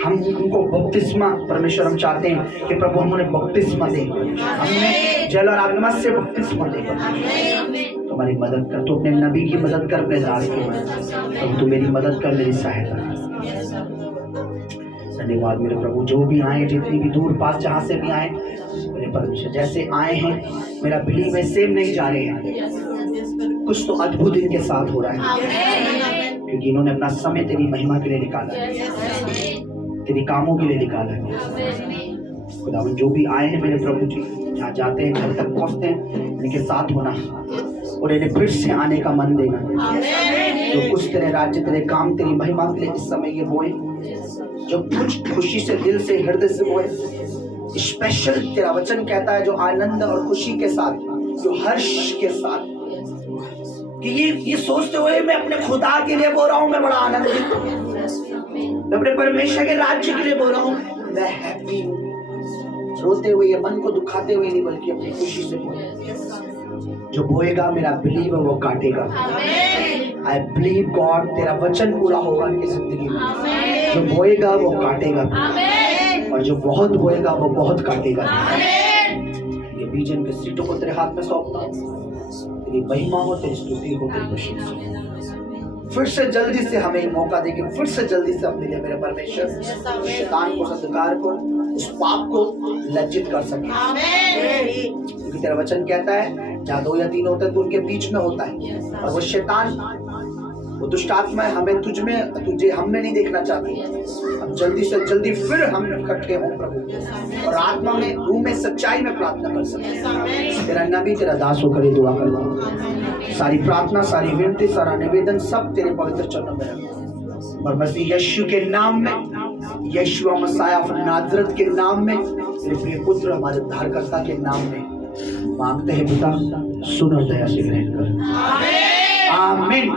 हम उनको बपतिस्मा, परमेश्वर हम चाहते हैं कि प्रभु हम उन्हें बपतिस्मा दे, हमने जल और आगमन से बपतिस्मा दे। तुम्हारी मदद कर, तू अपने नबी की मदद कर, अपने दास की मदद कर, तू मेरी मदद कर, मेरी सहायता कर। धन्यवाद मेरे प्रभु, जो भी आए, जितनी भी दूर पास जहाँ से भी आए मेरे परमेश्वर, जैसे आए हैं मेरा बिलीव है सेम नहीं जा रहे हैं, कुछ तो अद्भुत इनके साथ हो रहा है, क्योंकि इन्होंने अपना समय तेरी महिमा के लिए निकाला है, तेरी कामों के लिए निकाला है। खुदावन जो भी आए हैं मेरे प्रभु जी, जहाँ जाते हैं, घर तक पहुँचते हैं, इनके साथ होना और इन्हें फिर से आने का मन देना। जो कुछ तेरे राज्य, तेरे काम, तेरी महिमा के लिए इस समय ये बोए, जो कुछ खुशी से, दिल से, हृदय से बोए, स्पेशल तेरा वचन कहता है जो आनंद और खुशी के साथ, जो हर्ष के साथ, कि ये सोचते हुए मैं अपने खुदा के लिए बोल रहा हूँ, मैं बड़ा आनंदित हूँ, मैं अपने परमेश्वर के राज्य के लिए बोल रहा हूँ, मैं हैप्पी हूँ। रोते हुए, मन को दुखाते हुए नहीं, बल्कि अपनी खुशी से बोले। जो बोएगा मेरा बिलीव है वो काटेगा। आई बिलीव गॉड, तेरा वचन पूरा होगा उनकी जिंदगी में। जो बोएगा वो काटेगा, और जो बहुत बोएगा वो बहुत काटेगा। ये बीज इनके सीटों को तेरे हाथ में सौंपता हूँ, तेरी महिमा हो, तेरी स्तुति हो, तेरी प्रशंसा। फिर से जल्दी से हमें मौका देके, फिर से जल्दी से अपने लिए मेरे परमेश्वर शैतान को, संस्कार को, उस पाप को लज्जित कर सके। क्योंकि तेरा वचन कहता है जहाँ 2 या 3 होते हैं तो उनके बीच में होता है, और वो शैतान वो दुष्ट आत्माएं हमें तुझे हम में नहीं देखना चाहती। अब जल्दी से जल्दी फिर हम इकट्ठे हों प्रभु, और आत्मा में, रूह में, सच्चाई में प्रार्थना कर सके। तेरा नबी, तेरा दास होकर ये दुआ करता हूँ। सारी प्रार्थना, सारी विनती, सारा निवेदन सब तेरे पवित्र चरणों में रखो, और मसीह यीशु के नाम में, यीशु मसीह ऑफ नाजरत के नाम में, तेरे प्रिय पुत्र हमारे उद्धारकर्ता के नाम में मांगते हैं पिता, सुन और दया से ग्रहण कर। आमीन।